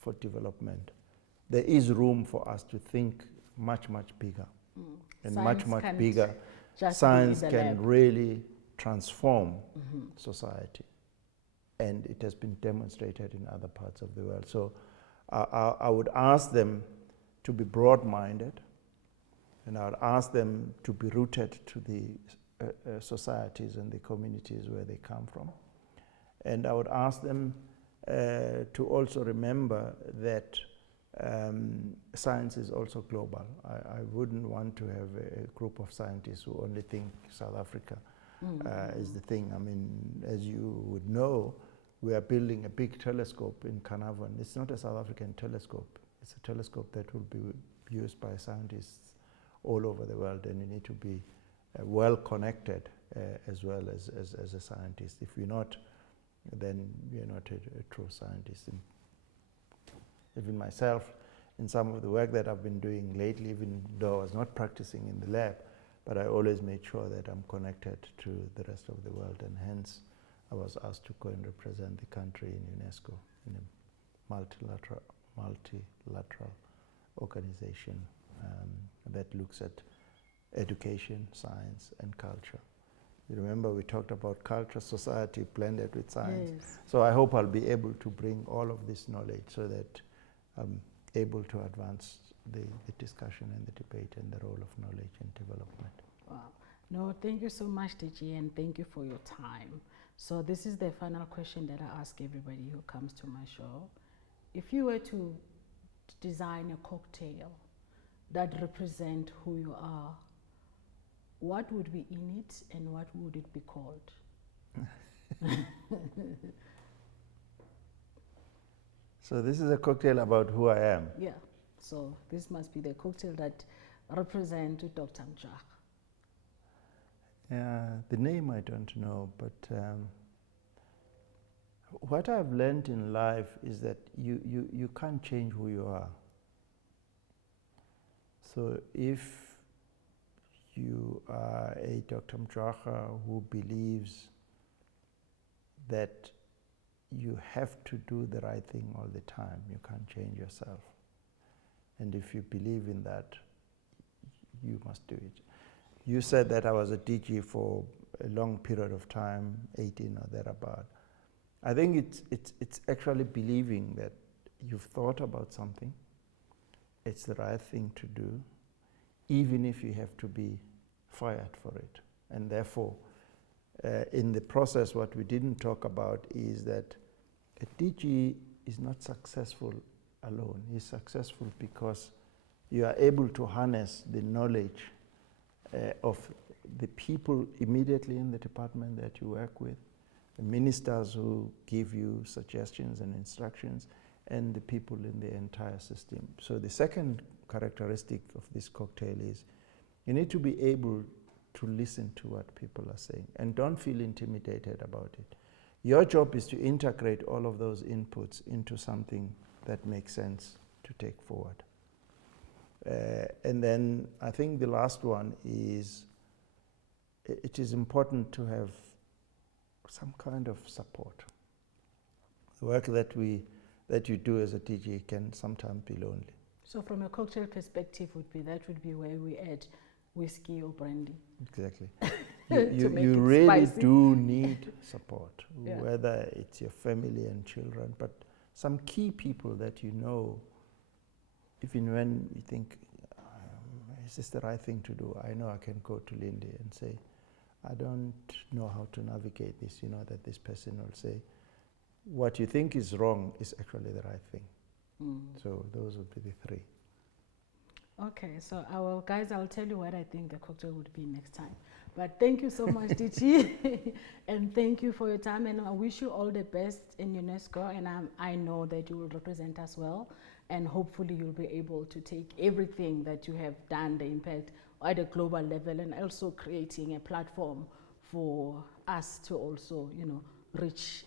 for development, there is room for us to think much, much bigger. And Science much can't bigger. just Science be in the can lab. really transform society. And it has been demonstrated in other parts of the world. So I would ask them to be broad-minded, and I would ask them to be rooted to the societies and the communities where they come from. And I would ask them to also remember that science is also global. I wouldn't want to have a group of scientists who only think South Africa is the thing. I mean, as you would know, we are building a big telescope in Carnarvon. It's not a South African telescope. It's a telescope that will be used by scientists all over the world, and you need to be well connected as well as a scientist. If you're not, then you're not a true scientist. And even myself, in some of the work that I've been doing lately, even though I was not practicing in the lab, but I always made sure that I'm connected to the rest of the world, and hence I was asked to go and represent the country in UNESCO in a multilateral organization that looks at education, science, and culture. You remember we talked about culture, society blended with science. Yes. So I hope I'll be able to bring all of this knowledge so that I'm able to advance the discussion and the debate and the role of knowledge in development. Wow. No, thank you so much, DG, and thank you for your time. So this is the final question that I ask everybody who comes to my show. If you were to design a cocktail that represent who you are, what would be in it and what would it be called? So this is a cocktail about who I am. Yeah, so this must be the cocktail that represents Dr. Mjwara. The name I don't know, but what I've learned in life is that you can't change who you are. So if you are a Dr. Mjwara who believes that you have to do the right thing all the time, you can't change yourself. And if you believe in that, you must do it. You said that I was a DG for a long period of time, 18 or thereabout. I think it's actually believing that you've thought about something, it's the right thing to do, even if you have to be fired for it. And therefore, in the process, what we didn't talk about is that a DG is not successful alone. He's successful because you are able to harness the knowledge of the people immediately in the department that you work with, the ministers who give you suggestions and instructions, and the people in the entire system. So the second characteristic of this cocktail is you need to be able to listen to what people are saying and don't feel intimidated about it. Your job is to integrate all of those inputs into something that makes sense to take forward. And then I think the last one is it is important to have some kind of support. The work that you do as a DG can sometimes be lonely. So from a cocktail perspective that would be where we add whiskey or brandy. Exactly. you really spicy. Do need support, whether it's your family and children, but some key people that you know, even when you think, is this the right thing to do? I know I can go to Lindy and say, I don't know how to navigate this. You know that this person will say, what you think is wrong is actually the right thing. So those would be the three. Okay, so I'll tell you what I think the cocktail would be next time. But thank you so much, DG, and thank you for your time. And I wish you all the best in UNESCO. And I know that you will represent us well, and hopefully you'll be able to take everything that you have done, the impact at a global level, and also creating a platform for us to also, reach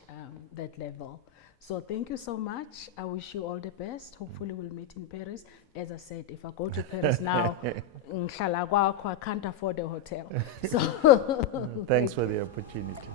that level. So thank you so much. I wish you all the best. Hopefully we'll meet in Paris. As I said, if I go to Paris now, I can't afford a hotel. So thanks for the opportunity.